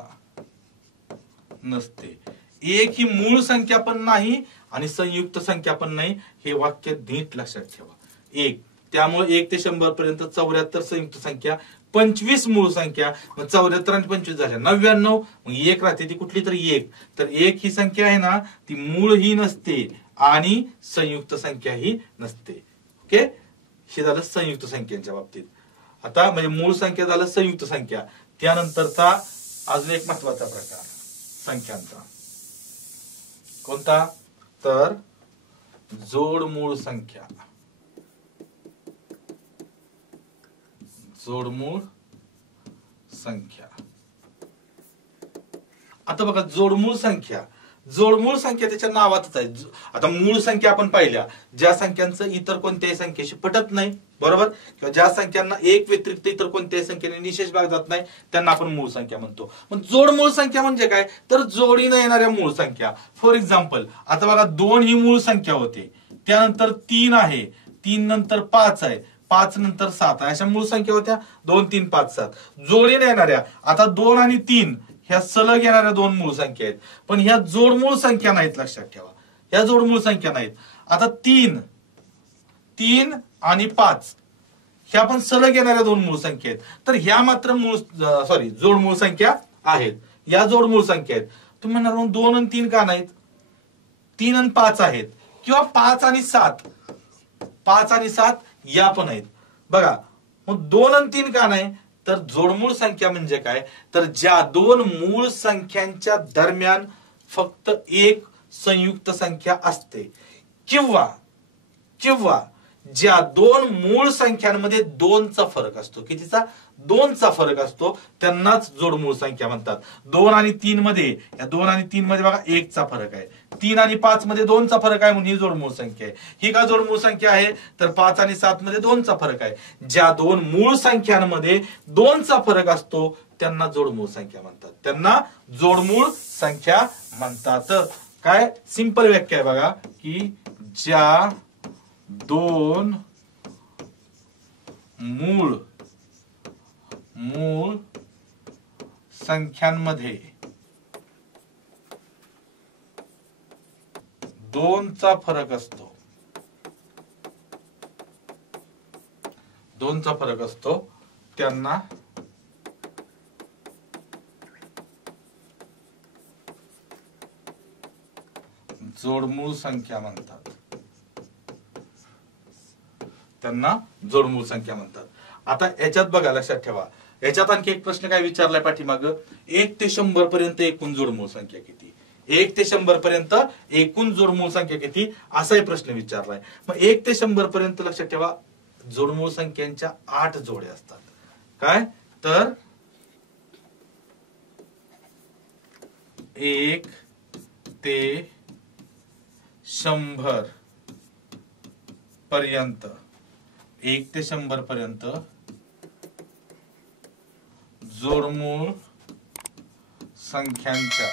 नसते. 1 ही मूळ संख्या पण नाही आणि संयुक्त संख्या पण नाही, हे वाक्य नीट लक्षात ठेवा. 1 त्यामुळे 1 ते 100 पर्यंत 74 संयुक्त संख्या, 25 मूळ संख्या, मग 74 आणि 25 झाल्या 99. मग 1 राहते ती कुठली तरी 1. तर 1 ही संख्या आहे ना ती मूळ ही नसते आणि संयुक्त संख्या ही नसते. ओके, हे झालं संयुक्त संख्यांच्या बाबतीत. आता म्हणजे मूळ संख्या झालं संयुक्त संख्या. त्यानंतरचा अजून एक महत्वाचा प्रकार संख्यांचा कोणता तर जोडमूळ संख्या. जोडमूळ संख्या. आता बघा जोडमूळ संख्या त्याच्या नावातच आहे. आता मूळ संख्या आपण पाहिल्या ज्या संख्यांचं इतर कोणत्याही संख्येशी पटत नाही, बरोबर, किंवा ज्या संख्यांना 1 व्यतिरिक्त इतर कोणत्याही संख्येने निशेष भाग जात नाही त्यांना आपण मूळ संख्या म्हणतो. पण जोडमूळ संख्या म्हणजे काय तर जोडीने येणाऱ्या मूळ संख्या. फॉर एक्झाम्पल आता बघा 2 ही मूळ संख्या होते, त्यानंतर 3 आहे, 3 नंतर 5 आहे, 5 नंतर 7 आहे, अशा मूळ संख्या होत्या 2, 3, 5, 7. जोडीने येणाऱ्या आता 2 आणि 3 ह्या सलग येणाऱ्या 2 मूळ संख्या आहेत, पण ह्या जोडमूळ संख्या नाहीत. लक्षात ठेवा ह्या जोडमूळ संख्या नाहीत. आता 3 आणि 5 ह्या पण सलग येणाऱ्या 2 मूळ संख्या आहेत, तर ह्या मात्र जोडमूळ संख्या आहेत. या जोडमूळ संख्या आहेत. तुम्ही म्हणणार मग 2 आणि 3 का नाहीत, 3 आणि 5 आहेत, किंवा 5 आणि 7 या पण आहेत. बघा मग 2 आणि 3 का नाही तर जोडमूळ संख्या म्हणजे काय तर ज्या 2 मूळ संख्यांच्या दरम्यान फक्त एक संयुक्त संख्या असते, किंवा ज्या 2 मूळ संख्यांमध्ये 2चा फरक असतो. कितीचा 2चा फरक असतो त्यांनाच जोडमूळ संख्या म्हणतात. 2 आणि 3 मध्ये बघा 1चा फरक आहे, 3 आणि 5 मध्ये 2चा फरक आहे म्हणून ही जोडमूळ संख्या आहे. ही का जोडमूळ संख्या आहे तर 5 आणि 7 मध्ये 2चा फरक आहे. ज्या 2 मूळ संख्यांमध्ये 2चा फरक असतो त्यांना जोडमूळ संख्या म्हणतात, त्यांना जोडमूळ संख्या म्हणतात. काय सिंपल व्याख्या आहे बघा, की ज्या दोन मूळ संख्यांमध्ये दोनचा फरक असतो, त्यांना जोडमूळ संख्या म्हणतात. आता याच्यात बघा, लक्षात ठेवा, याच्यात आणखी एक प्रश्न काय विचारलाय पाठीमाग, 1 ते 100 पर्यंत एकूण जोडमूळ संख्या किती, 1 ते 100 पर्यंत एकूण जोडमूळ संख्या किती, असाही प्रश्न विचारलाय. मग 1 ते 100 पर्यंत लक्षात ठेवा जोडमूळ संख्यांच्या 8 जोड्या असतात. काय तर 1 ते 100 पर्यंत, 1 ते 100 पर्यंत जोडमूळ संख्यांच्या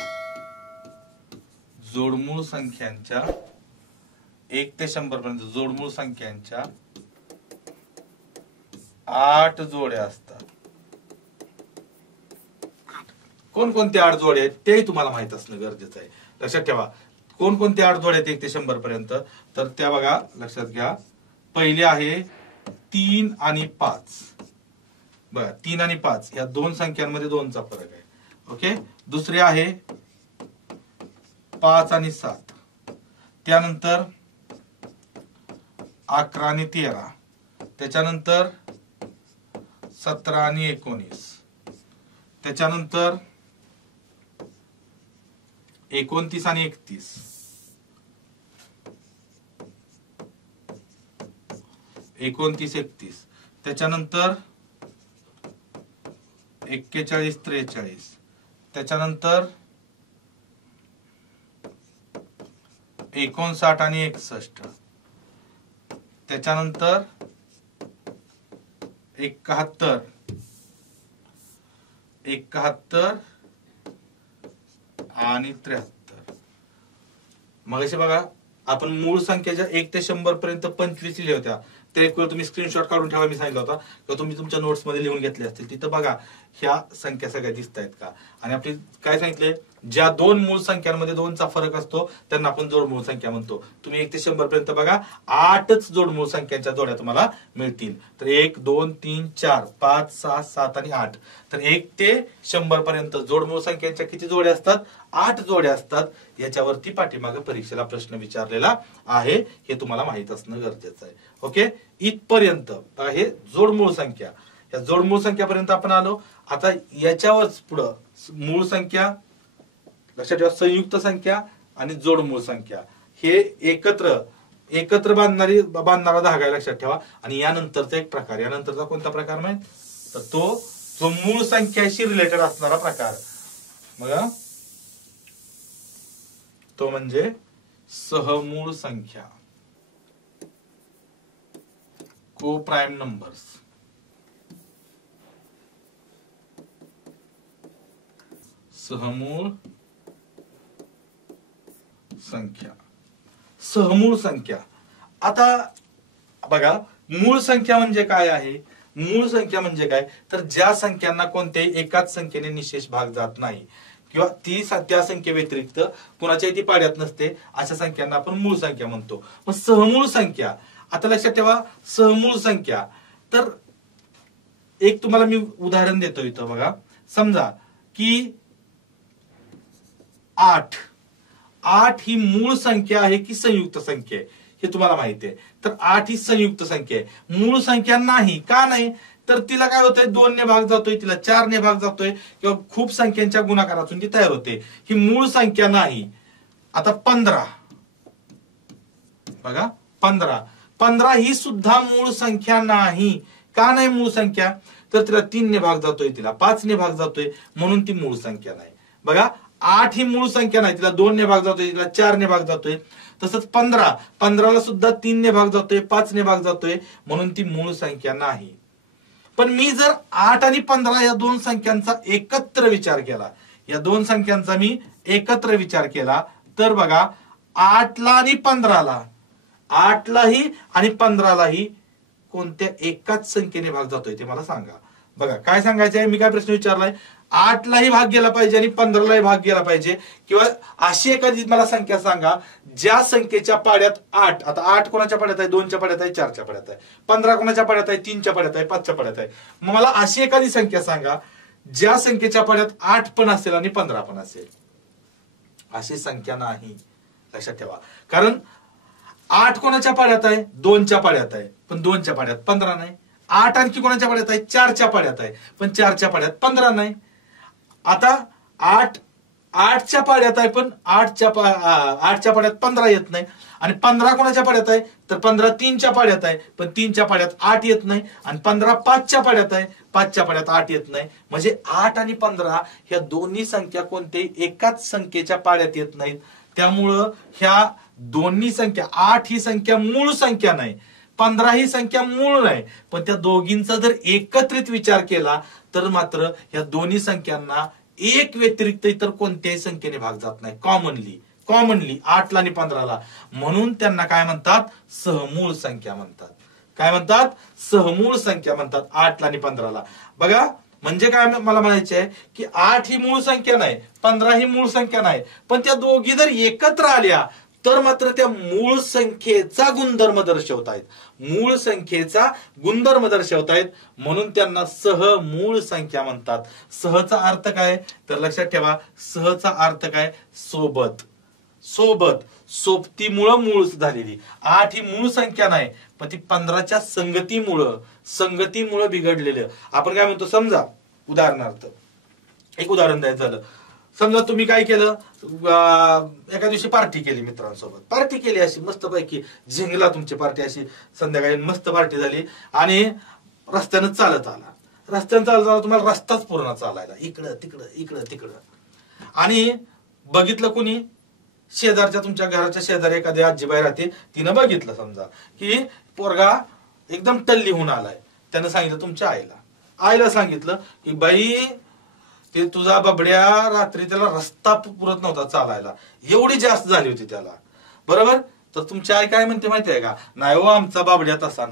1 ते 100 पर्यंत जोडमूळ संख्यांच्या 8 जोड्या असतात. कोणकोणते 8 जोड्या आहेत ते तुम्हाला माहित असणं गरजेचं आहे. लक्षात ठेवा कोणकोणते 8 जोड्या आहेत 1 ते 100 पर्यंत, तर त्या बघा लक्षात घ्या. पहिले आहे 3 आणि 5. बघा 3 आणि 5 या दोन संख्यांमध्ये 2चा फरक आहे. ओके. दुसरे आहे 5 आणि 7. त्यानंतर 11 आणि 13. त्याच्यानंतर 17 आणि 19. त्याच्यानंतर 29 आणि 31. त्याच्यानंतर 41 43. त्याच्यानंतर 59 आणि 61. त्याच्यानंतर 71 आणि 73. मग असे बघा आपण मूळ संख्येच्या 1 ते 100 पर्यंत 25 लिहिल्या होत्या. ते एक वेळ तुम्ही स्क्रीनशॉट काढून ठेवा, मी सांगितलं होता किंवा तुम्ही तुमच्या नोट्स मध्ये लिहून घेतले असतील. तिथं बघा ह्या संख्या सगळ्या दिसत आहेत का. आणि आपली काय सांगितले, ज्या दोन मूळ संख्यांमध्ये 2चा फरक असतो त्यांना आपण जोडमूळ संख्या म्हणतो. तुम्ही 1 ते 100 पर्यंत बघा 8च जोडमूळ संख्यांच्या जोड्या तुम्हाला मिळतील. तर 1 2 3 4 5 6 7 आणि 8. तर 1 ते 100 पर्यंत जोडमूळ संख्यांच्या किती जोड्या असतात, 8 जोड्या असतात. याच्यावरती पाठीमागे परीक्षेला प्रश्न विचारलेला आहे, हे तुम्हाला माहित असणं गरजेचं आहे. ओके. इथपर्यंत हे जोडमूळ संख्या, या जोडमूळ संख्यापर्यंत आपण आलो. आता याच्यावरच पुढं मूळ संख्या, लक्षात ठेवा संयुक्त संख्या आणि जोडमूळ संख्या हे एकत्र बांधणारा धागा लक्षात ठेवा. आणि यानंतरचा एक प्रकार, यानंतरचा कोणता प्रकार माहित, तर तो जो मूळ संख्याशी रिलेटेड असणारा प्रकार बघा, तो म्हणजे सहमूळ संख्या, को प्राइम नंबर्स. सहमूळ संख्या. सहमूळ संख्या. आता बघा मूळ संख्या म्हणजे काय आहे, मूळ संख्या म्हणजे काय, तर ज्या संख्यांना कोणत्याही एकाच संख्येने निशेष भाग जात नाही किंवा त्या संख्ये व्यतिरिक्त कुणाच्याही ती पाड्यात नसते, अशा संख्यांना आपण मूळ संख्या म्हणतो. मग सहमूळ संख्या, आता लक्षात ठेवा सहमूळ संख्या, तर एक तुम्हाला मी उदाहरण देतो इथं बघा. समजा की 8 ही मूळ संख्या आहे की संयुक्त संख्या आहे हे तुम्हाला माहिती आहे. तर 8 ही संयुक्त संख्या आहे, मूळ संख्या नाही. का नाही, तर तिला काय होतंय 2 ने भाग जातोय, तिला 4 ने भाग जातोय किंवा खूप संख्यांच्या गुणाकारातून ती तयार होते. ही मूळ संख्या नाही. आता 15 बघा, 15 ही सुद्धा मूळ संख्या नाही. का नाही मूळ संख्या, तर तिला 3 ने भाग जातोय, तिला 5 ने भाग जातोय, म्हणून ती मूळ संख्या नाही. बघा 8 ही मूळ संख्या नाही, तिला 2 ने भाग जातोय, तिला 4 ने भाग जातोय. तसंच 15ला सुद्धा 3 ने भाग जातोय, 5 ने भाग जातोय, म्हणून ती मूळ संख्या नाही. पण मी जर 8 आणि 15 या दोन संख्यांचा एकत्र विचार केला, या दोन संख्यांचा मी एकत्र विचार केला, तर बघा 8ला आणि 15ला, 8लाही आणि 15लाही कोणत्या एकाच संख्येने भाग जातोय ते मला सांगा. बघा काय सांगायचंय, मी काय प्रश्न विचारलाय, 8लाही भाग गेला पाहिजे आणि 15लाही भाग गेला पाहिजे, किंवा अशी एखादी मला संख्या सांगा ज्या संख्येच्या पाड्यात 8, आता 8 कोणाच्या पाड्यात आहे, 2च्या पाड्यात आहे, 4च्या पाड्यात आहे, 15 कोणाच्या पाड्यात आहे, 3च्या पाड्यात आहे, 5च्या पाड्यात आहे. मग मला अशी एखादी संख्या सांगा ज्या संख्येच्या पाड्यात 8 पण असेल आणि 15 पण असेल. अशी संख्या नाही, लक्षात ठेवा. कारण 8 कोणाच्या पाड्यात आहे, 2च्या पाड्यात आहे, पण 2च्या पाड्यात 15 नाही. 8 आणखी कोणाच्या पाड्यात आहे, 4च्या पाड्यात आहे, पण 4च्या पाड्यात 15 नाही. आता 8च्या पाड्यात आहे, पण 8च्या पाड्यात 15 येत नाही. आणि 15 कोणाच्या पाड्यात आहे, तर 15 3च्या पाड्यात आहे, पण 3च्या पाड्यात 8 येत नाही. आणि 15 5च्या पाड्यात आहे, 5च्या पाड्यात 8 येत नाही. म्हणजे 8 आणि 15 ह्या दोन्ही संख्या कोणत्याही एकाच संख्येच्या पाड्यात येत नाहीत. त्यामुळं ह्या दोन्ही संख्या, 8 ही संख्या मूळ संख्या नाही, 15 ही संख्या मूळ नाही, पण त्या दोघींचा जर एकत्रित विचार केला तर मात्र ह्या दोन्ही संख्यांना एक व्यतिरिक्त इतर कोणत्याही संख्येने भाग जात नाही. कॉमनली 8ला आणि 15ला. म्हणून त्यांना काय म्हणतात, सहमूळ संख्या म्हणतात. काय म्हणतात, सहमूळ संख्या म्हणतात 8ला आणि 15ला. बघा म्हणजे काय मला म्हणायचे आहे की 8 ही मूळ संख्या नाही, 15 ही मूळ संख्या नाही, पण त्या दोघी जर एकत्र आल्या तर मात्र त्या मूळ संख्येचा गुणधर्म दर्शवतायत, मूळ संख्येचा गुणधर्म दर्शवतायत. म्हणून त्यांना सहमूळ संख्या म्हणतात. सहचा अर्थ काय, तर लक्षात ठेवा, सहचा अर्थ काय, सोबत. सोबतीमुळं मूळ झालेली. 8 ही मूळ संख्या नाही, पण ती 15च्या संगतीमुळं बिघडलेलं. आपण काय म्हणतो, समजा उदाहरणार्थ एक उदाहरण द्यायचं झालं, समजा तुम्ही काय केलं, एका दिवशी पार्टी केली, मित्रांसोबत पार्टी केली, अशी मस्त पैकी झिंगला तुमची पार्टी, अशी संध्याकाळी मस्त पार्टी झाली. आणि रस्त्यानं चालत आला तुम्हाला रस्ताच पूर्ण चालायला, इकडं तिकडं. आणि बघितलं कोणी, शेजारच्या, तुमच्या घराच्या शेजारी एखादी आजीबाई राहते, तिनं बघितलं समजा की पोरगा एकदम टल्ली होऊन आलाय. त्यानं सांगितलं तुमच्या आईला सांगितलं की बाई, ते तुझा बाबड्या रात्री त्याला रस्ता पुरत नव्हता चालायला, एवढी जास्त झाली होती त्याला, बरोबर. तर तुमची आई काय म्हणते माहितीये का, नाही हो, आमचा बाबड्या तसा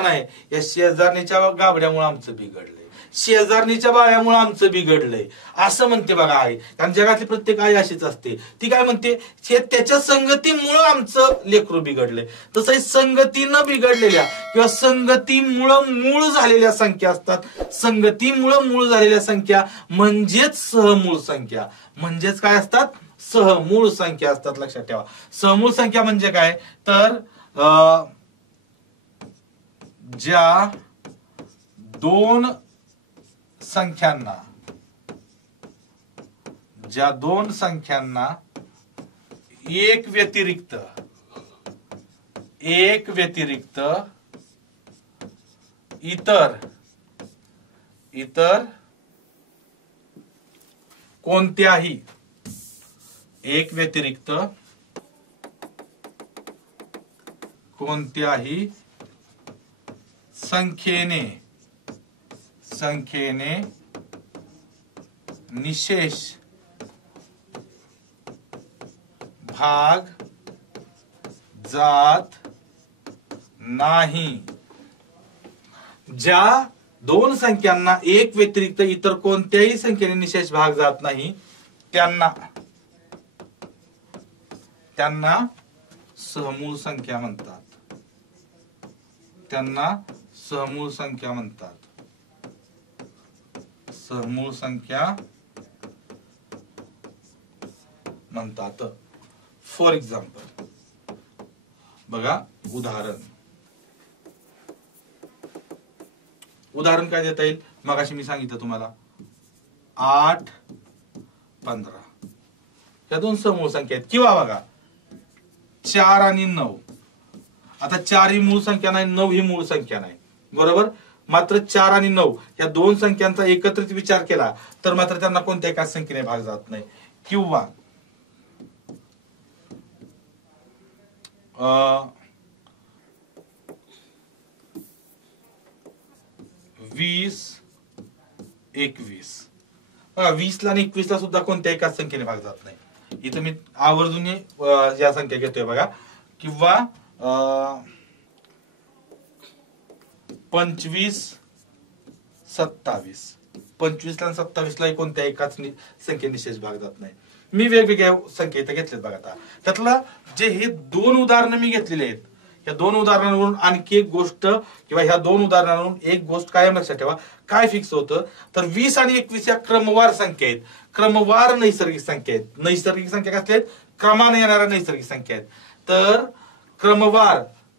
नाही, या शेजारणीच्या गाबड्यामुळे आमचं बिघडलंय, शेजारणीच्या बाळ्यामुळे आमचं बिघडलंय, असं म्हणते बघा आई. कारण जगातली प्रत्येक आई अशीच असते. ती काय म्हणते, हे त्याच्या संगतीमुळं आमचं लेकरू बिघडलंय. तसं संगतीनं बिघडलेल्या किंवा संगतीमुळं मूळ झालेल्या संख्या असतात. संगतीमुळं मूळ झालेल्या संख्या म्हणजेच सहमूळ संख्या. म्हणजेच काय असतात, सहमूळ संख्या असतात. लक्षात ठेवा, सहमूळ संख्या म्हणजे काय, तर ज्या दोन संख्यांना एक व्यतिरिक्त इतर कोणत्याही संख्येने निशेष भाग जात नाही. ज्या दोन संख्यांना एक व्यतिरिक्त इतर कोणत्याही संख्येने निशेष भाग जात नाही त्यांना सहमूळ संख्या म्हणतात. सहमूळ संख्या म्हणतात. फॉर एक्झाम्पल बघा, उदाहरण काय देता येईल, मगाशी मी सांगितलं तुम्हाला 8, 15 या दोन समूळ संख्या आहेत. किंवा बघा 4 आणि 9. आता 4 ही मूळ संख्या नाही, 9 ही मूळ संख्या नाही, बरोबर. मात्र 4 आणि 9 या दोन संख्यांचा एकत्रित विचार केला तर मात्र त्यांना कोणत्या एकाच संख्येने भाग जात नाही. किंवा 20, 21. 20 ला आणि 21 ला सुद्धा कोणत्या एकाच संख्येने भाग जात नाही. इथं मी आवर्जून या संख्या घेतोय बघा, किंवा 25, 27. 25 ला 27 ला कोणत्या एकाच संख्ये निशेष भाग जात नाही. मी वेगवेगळ्या संख्या इथं घेतलेत बघा. आता त्यातला जे हे 2 उदाहरणं मी घेतलेली आहेत, या 2 उदाहरणांवरून आणखी एक गोष्ट किंवा ह्या 2 उदाहरणांवरून एक गोष्ट कायम लक्षात ठेवा. काय फिक्स होतं तर 20 आणि 21 या क्रमवार संख्या आहेत, क्रमवार नैसर्गिक संख्या आहेत. नैसर्गिक संख्या कसल्या आहेत? क्रमाने येणाऱ्या नैसर्गिक संख्या आहेत. तर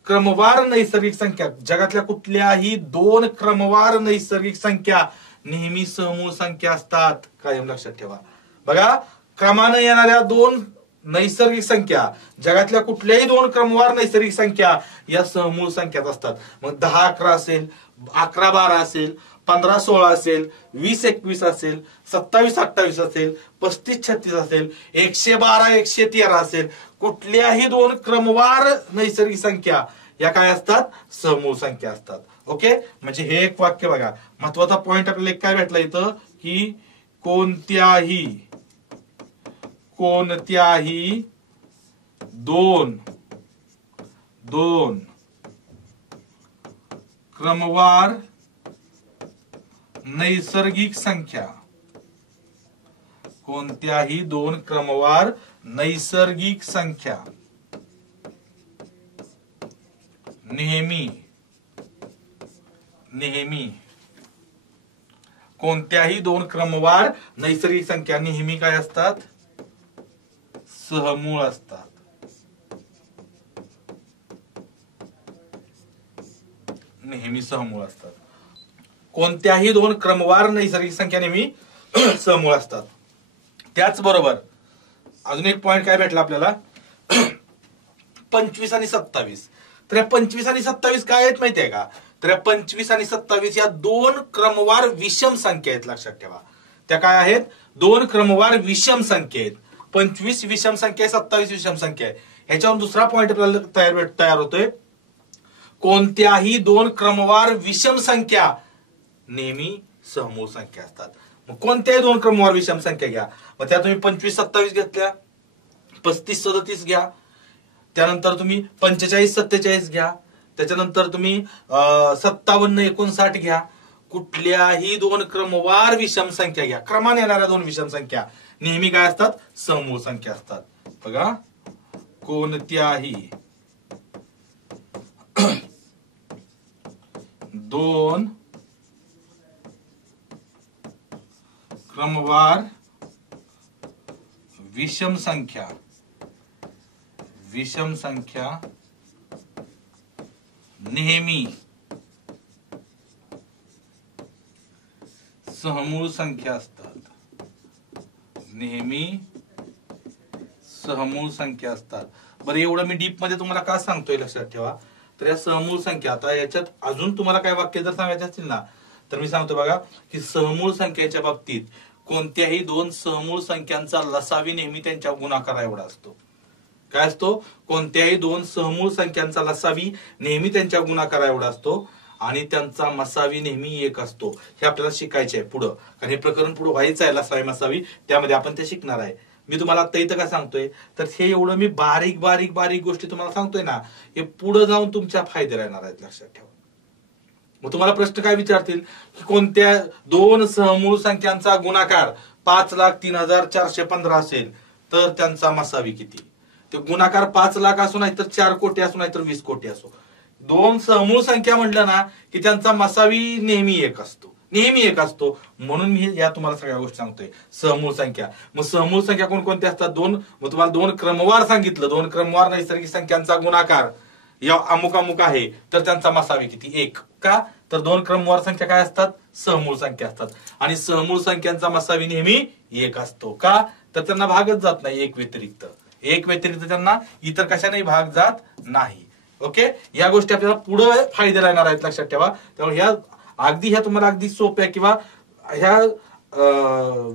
क्रमवार नैसर्गिक संख्या, जगातल्या कुठल्याही 2 क्रमवार नैसर्गिक संख्या नेहमी समूळ संख्या असतात. कायम लक्षात ठेवा. बघा, क्रमाने येणाऱ्या 2 नैसर्गिक संख्या, जगातल्या कुठल्याही 2 क्रमवार नैसर्गिक संख्या या समूळ संख्यात असतात. मग 10, 11 असेल, 11, 12 असेल, 15, 16 असेल, 20, 21 असेल, 27, 28 असेल, 35, 36 असेल, 112, 113 असेल, कुठल्याही 2 क्रमवार नैसर्गिक संख्या या काय असतात? समूळ संख्या असतात. ओके, म्हणजे हे एक वाक्य बघा. महत्वाचा पॉइंट आपल्याला एक काय भेटला इथं की कोणत्याही 2 क्रमवार नैसर्गिक संख्या, कोणत्याही 2 क्रमवार नैसर्गिक संख्या नेहमी कोणत्याही 2 क्रमवार नैसर्गिक संख्या नेहमी काय असतात? सहमूळ असतात. नेहमी सहमूळ असतात. कोणत्याही 2 क्रमवार नैसर्गिक संख्या नेहमी सहमूळ असतात. त्याचबरोबर अजून एक पॉइंट काय भेटला आपल्याला, 25 आणि 27. तर या 25 आणि 27 काय आहेत माहितीये का? तर या 25 आणि 27 या 2 क्रमवार विषम संख्या आहेत. लक्षात ठेवा, त्या काय आहेत? 2 क्रमवार विषम संख्या आहेत. 25 विषम संख्या आहे, 27 विषम संख्या आहे. ह्याच्यावर दुसरा पॉइंट आपल्याला तयार होतोय, कोणत्याही 2 क्रमवार विषम संख्या नेहमी समूळ संख्या असतात. मग कोणत्याही 2 क्रमवार विषम संख्या घ्या. मग त्या तुम्ही 25, 27 घेतल्या, 35, 37 घ्या, त्यानंतर तुम्ही 45, 47 घ्या, त्याच्यानंतर तुम्ही 57, 59 घ्या. कुठल्याही 2 क्रमवार विषम संख्या घ्या, क्रमाने येणाऱ्या 2 विषम संख्या नेहमी काय असतात? समूळ संख्या असतात. बघा, कोणत्याही 2 क्रमवार विषम संख्या नेहमी समूळ संख्या असतात. नेहमी समूळ संख्या असतात. बरं, एवढं मी डीप मध्ये तुम्हाला का सांगतोय लक्षात ठेवा. तर या समूळ संख्या, आता याच्यात अजून तुम्हाला काय वाक्य जर सांगायचे असतील ना, तर मी सांगतो बघा की समूळ संख्येच्या बाबतीत कोणत्याही 2 समूळ संख्यांचा लसावी नेहमी त्यांच्या गुणाकारा एवढा असतो. काय असतो? कोणत्याही 2 समूळ संख्यांचा लसावी नेहमी त्यांच्या गुणाकारा एवढा असतो आणि त्यांचा मसावी नेहमी 1 असतो. हे आपल्याला शिकायचे आहे पुढं, कारण हे प्रकरण पुढे व्हायचं आहे, लसावी मसावी, त्यामध्ये आपण ते शिकणार आहे. मी तुम्हाला आता इथं काय सांगतोय, तर हे एवढं मी बारीक बारीक बारीक गोष्टी तुम्हाला सांगतोय ना, हे पुढे जाऊन तुमच्या फायदे राहणार आहेत. लक्षात ठेवा. मग तुम्हाला प्रश्न काय विचारतील की कोणत्या 2 समूळ संख्यांचा गुणाकार 5,03,415 असेल तर त्यांचा मसावी किती? ते गुणाकार 5 लाख असो, नाही तर 4 कोटी असो, नाही तर 20 कोटी असो, 2 समूळ संख्या म्हटलं ना की त्यांचा मसावी नेहमी 1 असतो. नेहमी 1 असतो. म्हणून मी या तुम्हाला सगळ्या गोष्टी सांगतोय. समूळ संख्या, मग समूळ संख्या कोणकोणत्या असतात? 2. मग तुम्हाला 2 क्रमवार सांगितलं, 2 क्रमवार नैसर्गिक संख्यांचा गुणाकार या अमुक अमुक आहे तर त्यांचा मसावी किती? 1. का? तर 2 क्रमवार संख्या काय असतात? समूळ संख्या असतात. आणि समूळ संख्यांचा मसावी नेहमी 1 असतो. का? तर त्यांना भागच जात नाही. 1 व्यतिरिक्त त्यांना इतर कशाने भाग जात नाही. ओके, या गोष्टी आपल्याला पुढे फायदे येणार आहेत. लक्षात ठेवा. त्यामुळे ह्या तुम्हाला अगदी सोप्या किंवा ह्या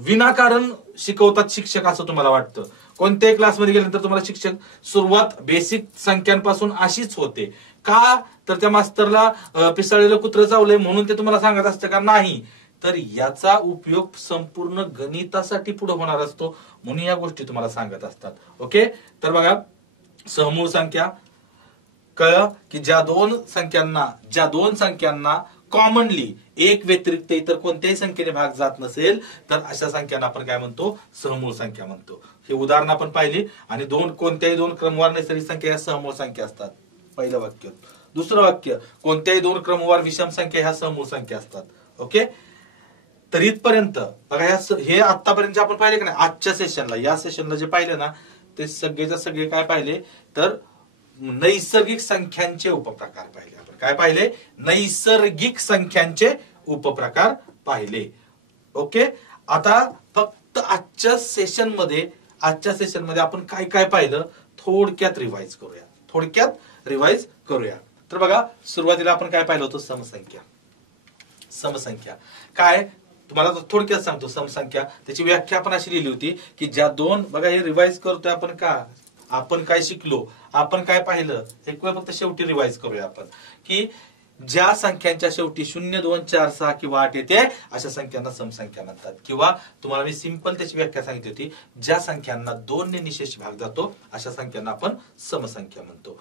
विनाकारण शिकवतात शिक्षक असं तुम्हाला वाटतं. कोणत्याही क्लासमध्ये गेल्यानंतर तुम्हाला शिक्षक सुरुवात बेसिक संख्यांपासून अशीच होते. का? तर त्या मास्तरला पिसाळलेलं कुत्रं चावलंय म्हणून ते तुम्हाला सांगत असतं का? नाही. तर याचा उपयोग संपूर्ण गणितासाठी पुढे होणार असतो, म्हणून या गोष्टी तुम्हाला सांगत असतात. ओके, तर बघा सहमूळ संख्या कळलं की ज्या दोन संख्यांना कॉमनली एक व्यतिरिक्त इतर कोणत्याही संख्येने भाग जात नसेल तर अशा संख्यांना आपण काय म्हणतो, सहमूळ संख्या म्हणतो. हे उदाहरण आपण पाहिली. आणि कोणत्याही दोन क्रमवार नैसर्गिक संख्या ह्या सहमूळ संख्या असतात, पहिलं वाक्य. दुसरं वाक्य, कोणत्याही दोन क्रमवार विषम संख्या ह्या सहमूळ संख्या असतात. ओके, तर इथपर्यंत बघा हे आतापर्यंत आपण पाहिले की नाही आजच्या सेशनला, या सेशनला जे पाहिले ना ते सगळे काय पाहिले तर नैसर्गिक संख्यांचे उपप्रकार पाहिले. आपण काय पाहिले, नैसर्गिक संख्यांचे उपप्रकार पाहिले. ओके, आता फक्त आजच्या सेशन मध्ये आपण काय काय पाहिलं थोडक्यात रिवाइज करूया. तर बघा सुरुवातीला आपण काय पाहिलं होतं, समसंख्या काय तुम्हाला थोडक्यात सांगतो. समसंख्या त्याची व्याख्या आपण अशी लिहिली होती की ज्या दोन, बघा हे रिवाइज करतोय आपण आपण काय शिकलो, आपण काय पाहिलं, एक वेळ फक्त शेवटी रिवाइज करूया आपण की ज्या संख्यांच्या शेवटी 0, 2, 4, 6 किंवा 8 येते अशा संख्यांना समसंख्या म्हणतात. किंवा तुम्हाला मी सिंपल त्याची व्याख्या सांगितली होती, ज्या संख्यांना 2 ने निशेष भाग जातो अशा संख्यांना आपण समसंख्या म्हणतो.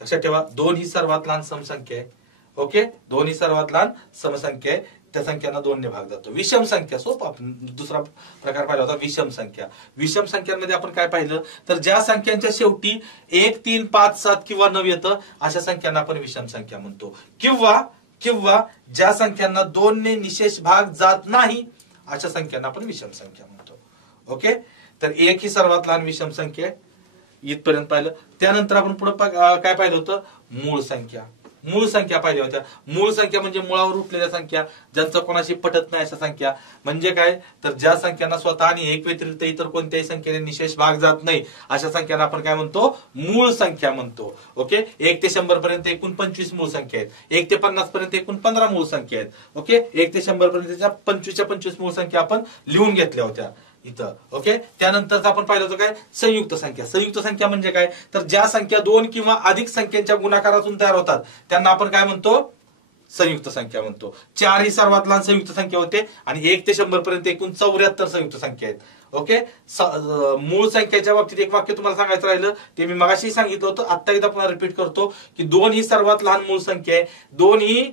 लक्षात ठेवा, 2 ही सर्वात लहान समसंख्या आहे. ओके, 2 ही सर्वात लहान समसंख्या आहे, त्या संख्यांना 2 ने भाग जातो. विषम संख्या सोपा दुसरा प्रकार पाहिला होता, विषम संख्या. विषम संख्यांमध्ये आपण काय पाहिलं तर ज्या संख्यांच्या शेवटी 1, 3, 5, 7 किंवा 9 येतं अशा संख्यांना आपण विषम संख्या म्हणतो. किंवा ज्या संख्यांना 2 ने निशेष भाग जात नाही अशा संख्यांना आपण विषम संख्या म्हणतो. ओके, तर 1 ही सर्वात लहान विषम संख्या आहे, इथपर्यंत पाहिलं. त्यानंतर आपण पुढे काय पाहिलं होतं, मूळ संख्या पाहिल्या होत्या. मूळ संख्या म्हणजे मुळावर उठलेल्या संख्या, ज्यांचं कोणाशी पटत नाही अशा संख्या. म्हणजे काय तर ज्या संख्यांना स्वतः आणि एक व्यतिरिक्त इतर कोणत्याही संख्येने निशेष भाग जात नाही अशा संख्यांना आपण काय म्हणतो, मूळ संख्या म्हणतो. ओके, 1 ते 100 पर्यंत एकूण 25 मूळ संख्या आहेत. 1 ते 50 पर्यंत एकूण 15 मूळ संख्या आहेत. ओके, 1 ते 100 पर्यंतच्या 25 मूळ संख्या आपण लिहून घेतल्या होत्या इथं. ओके, त्यानंतर आपण पाहिलं होतं काय, संयुक्त संख्या म्हणजे काय तर ज्या संख्या 2 किंवा अधिक संख्यांच्या गुणाकारातून तयार होतात त्यांना आपण काय म्हणतो, संयुक्त संख्या म्हणतो. 4 ही सर्वात लहान संयुक्त संख्या होते आणि 1 ते 100 पर्यंत एकूण 74 संयुक्त संख्या आहेत. ओके, मूळ संख्येच्या बाबतीत एक वाक्य तुम्हाला सांगायचं राहिलं, ते मी मगाशी सांगितलं होतं, आता एकदा पुन्हा रिपीट करतो की 2 ही सर्वात लहान मूळ संख्या आहे, 2 ही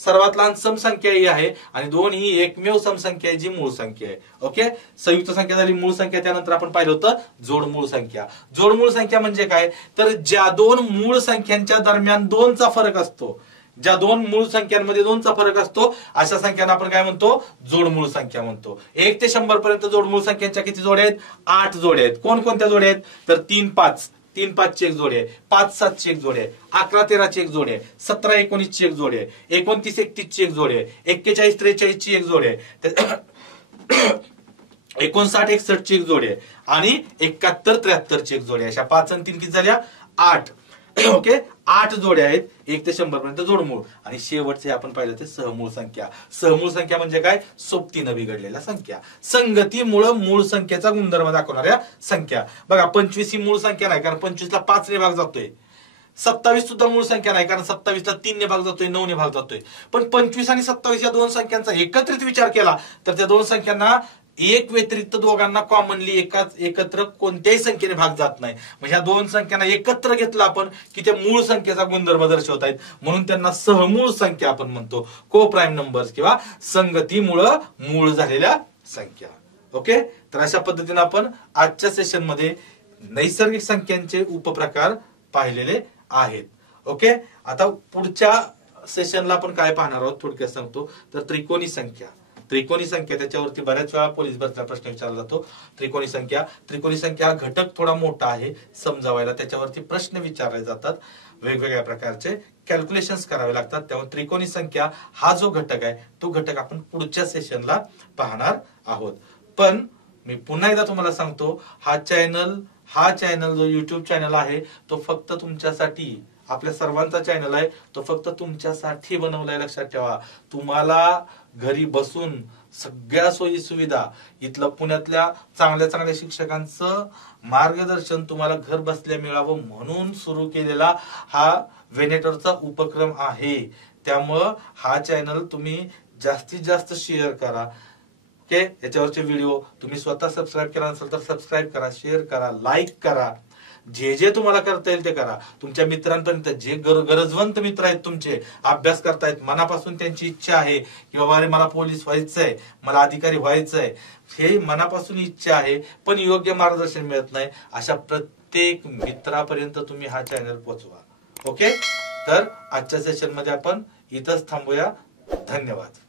सर्वात लहान समसंख्या ही आहे आणि 2 ही एकमेव समसंख्या आहे जी मूळ संख्या आहे. ओके, संयुक्त संख्या झाली मूळ संख्या. त्यानंतर आपण पाहिलं होतं जोडमूळ संख्या म्हणजे काय तर ज्या 2 मूळ संख्यांच्या दरम्यान 2चा फरक असतो, ज्या 2 मूळ संख्यांमध्ये 2चा फरक असतो अशा संख्यांना आपण काय म्हणतो, जोडमूळ संख्या म्हणतो. 1 ते 100 पर्यंत जोडमूळ संख्यांच्या किती जोड्या आहेत, 8 जोड्या आहेत. कोणकोणत्या जोड्या आहेत तर 3, 5 ची एक जोडी आहे, 5, 7 ची एक जोडी आहे, 11, 13 ची एक जोडी आहे, 17, 19 ची एक जोडी आहे, 29, 31 ची एक जोडी आहे, 41, 43 ची एक जोडी आहे, 59, 61 ची एक जोडी आहे आणि 71, 73 ची एक जोडी आहे. अशा 5 आणि 3 किती झाल्या 8. ओके, 8 जोड्या आहेत 1 ते 100 पर्यंत जोडमूळ. आणि शेवटचे आपण पाहिलं ते सहमूळ संख्या म्हणजे काय, सोबतीनं बिघडलेल्या संख्या. संगतीमुळे मूळ संख्येचा गुणधर्म दाखवणाऱ्या संख्या. बघा 25 ही मूळ संख्या नाही कारण 25 ला 5 ने भाग जातोय. 27 सुद्धा मूळ संख्या नाही कारण 27 ला 3 ने भाग जातोय, 9 ने भाग जातोय. पण 25 आणि 27 या दोन संख्यांचा एकत्रित विचार केला तर त्या दोन संख्यांना एक व्यतिरिक्त दोघांना कॉमनली एकत्र कोणत्याही संख्येने भाग जात नाही. म्हणजे ह्या दोन संख्यांना एकत्र घेतलं आपण की त्या मूळ संख्येचा गुणधर्म दर्शवत आहेत, म्हणून त्यांना सहमूळ संख्या आपण म्हणतो. को प्राईम नंबर्स किंवा संगतीमुळे मूळ झालेल्या संख्या. ओके, तर अशा पद्धतीने आपण आजच्या सेशन मध्ये नैसर्गिक संख्यांचे उपप्रकार पाहिलेले आहेत. ओके, आता पुढच्या सेशनला आपण काय पाहणार आहोत थोडक्यात सांगतो. तर त्रिकोणी संख्या त्याच्यावरती बऱ्याच वेळा पोलीस भरतीला प्रश्न विचारला जातो. त्रिकोणी संख्या घटक थोडा मोठा आहे समजावायला, त्याच्यावरती प्रश्न विचारले जातात, वेगवेगळ्या प्रकारचे कॅल्क्युलेशन्स करावे लागतात. त्यामुळे त्रिकोणी संख्या हा जो घटक आहे तो घटक आपण पुढच्या सेशनला पाहणार आहोत. पण मी पुन्हा एकदा तुम्हाला सांगतो, हा चॅनल जो युट्यूब चॅनल आहे तो फक्त तुमच्यासाठी, आपल्या सर्वांचा चॅनल आहे, तो फक्त तुमच्यासाठी बनवलाय. लक्षात ठेवा, तुम्हाला घरी बसून सगळ्या सोयी सुविधा, इथलं पुण्यातल्या चांगल्या शिक्षकांचं मार्गदर्शन तुम्हाला घर बसल्या मिळावं म्हणून सुरू केलेला हा वेनेटरचा उपक्रम आहे. त्यामुळं हा चॅनल तुम्ही जास्तीत जास्त शेअर करा. ओके, याच्यावरचे व्हिडिओ तुम्ही स्वतः सबस्क्राईब केला नसेल तर सबस्क्राईब करा, शेअर करा, लाईक करा. जे जे तुम्हाला करता येईल ते करा. तुमच्या मित्रांपर्यंत जे गरजवंत मित्र आहेत तुमचे, अभ्यास करतायत, मनापासून त्यांची इच्छा आहे की बाबा अरे मला पोलीस व्हायचंय, मला अधिकारी व्हायचंय, हे मनापासून इच्छा आहे पण योग्य मार्गदर्शन मिळत नाही, अशा प्रत्येक मित्रापर्यंत तुम्ही हा चॅनल पोहोचवा. ओके, तर आजच्या सेशन मध्ये आपण इथंच थांबूया. धन्यवाद.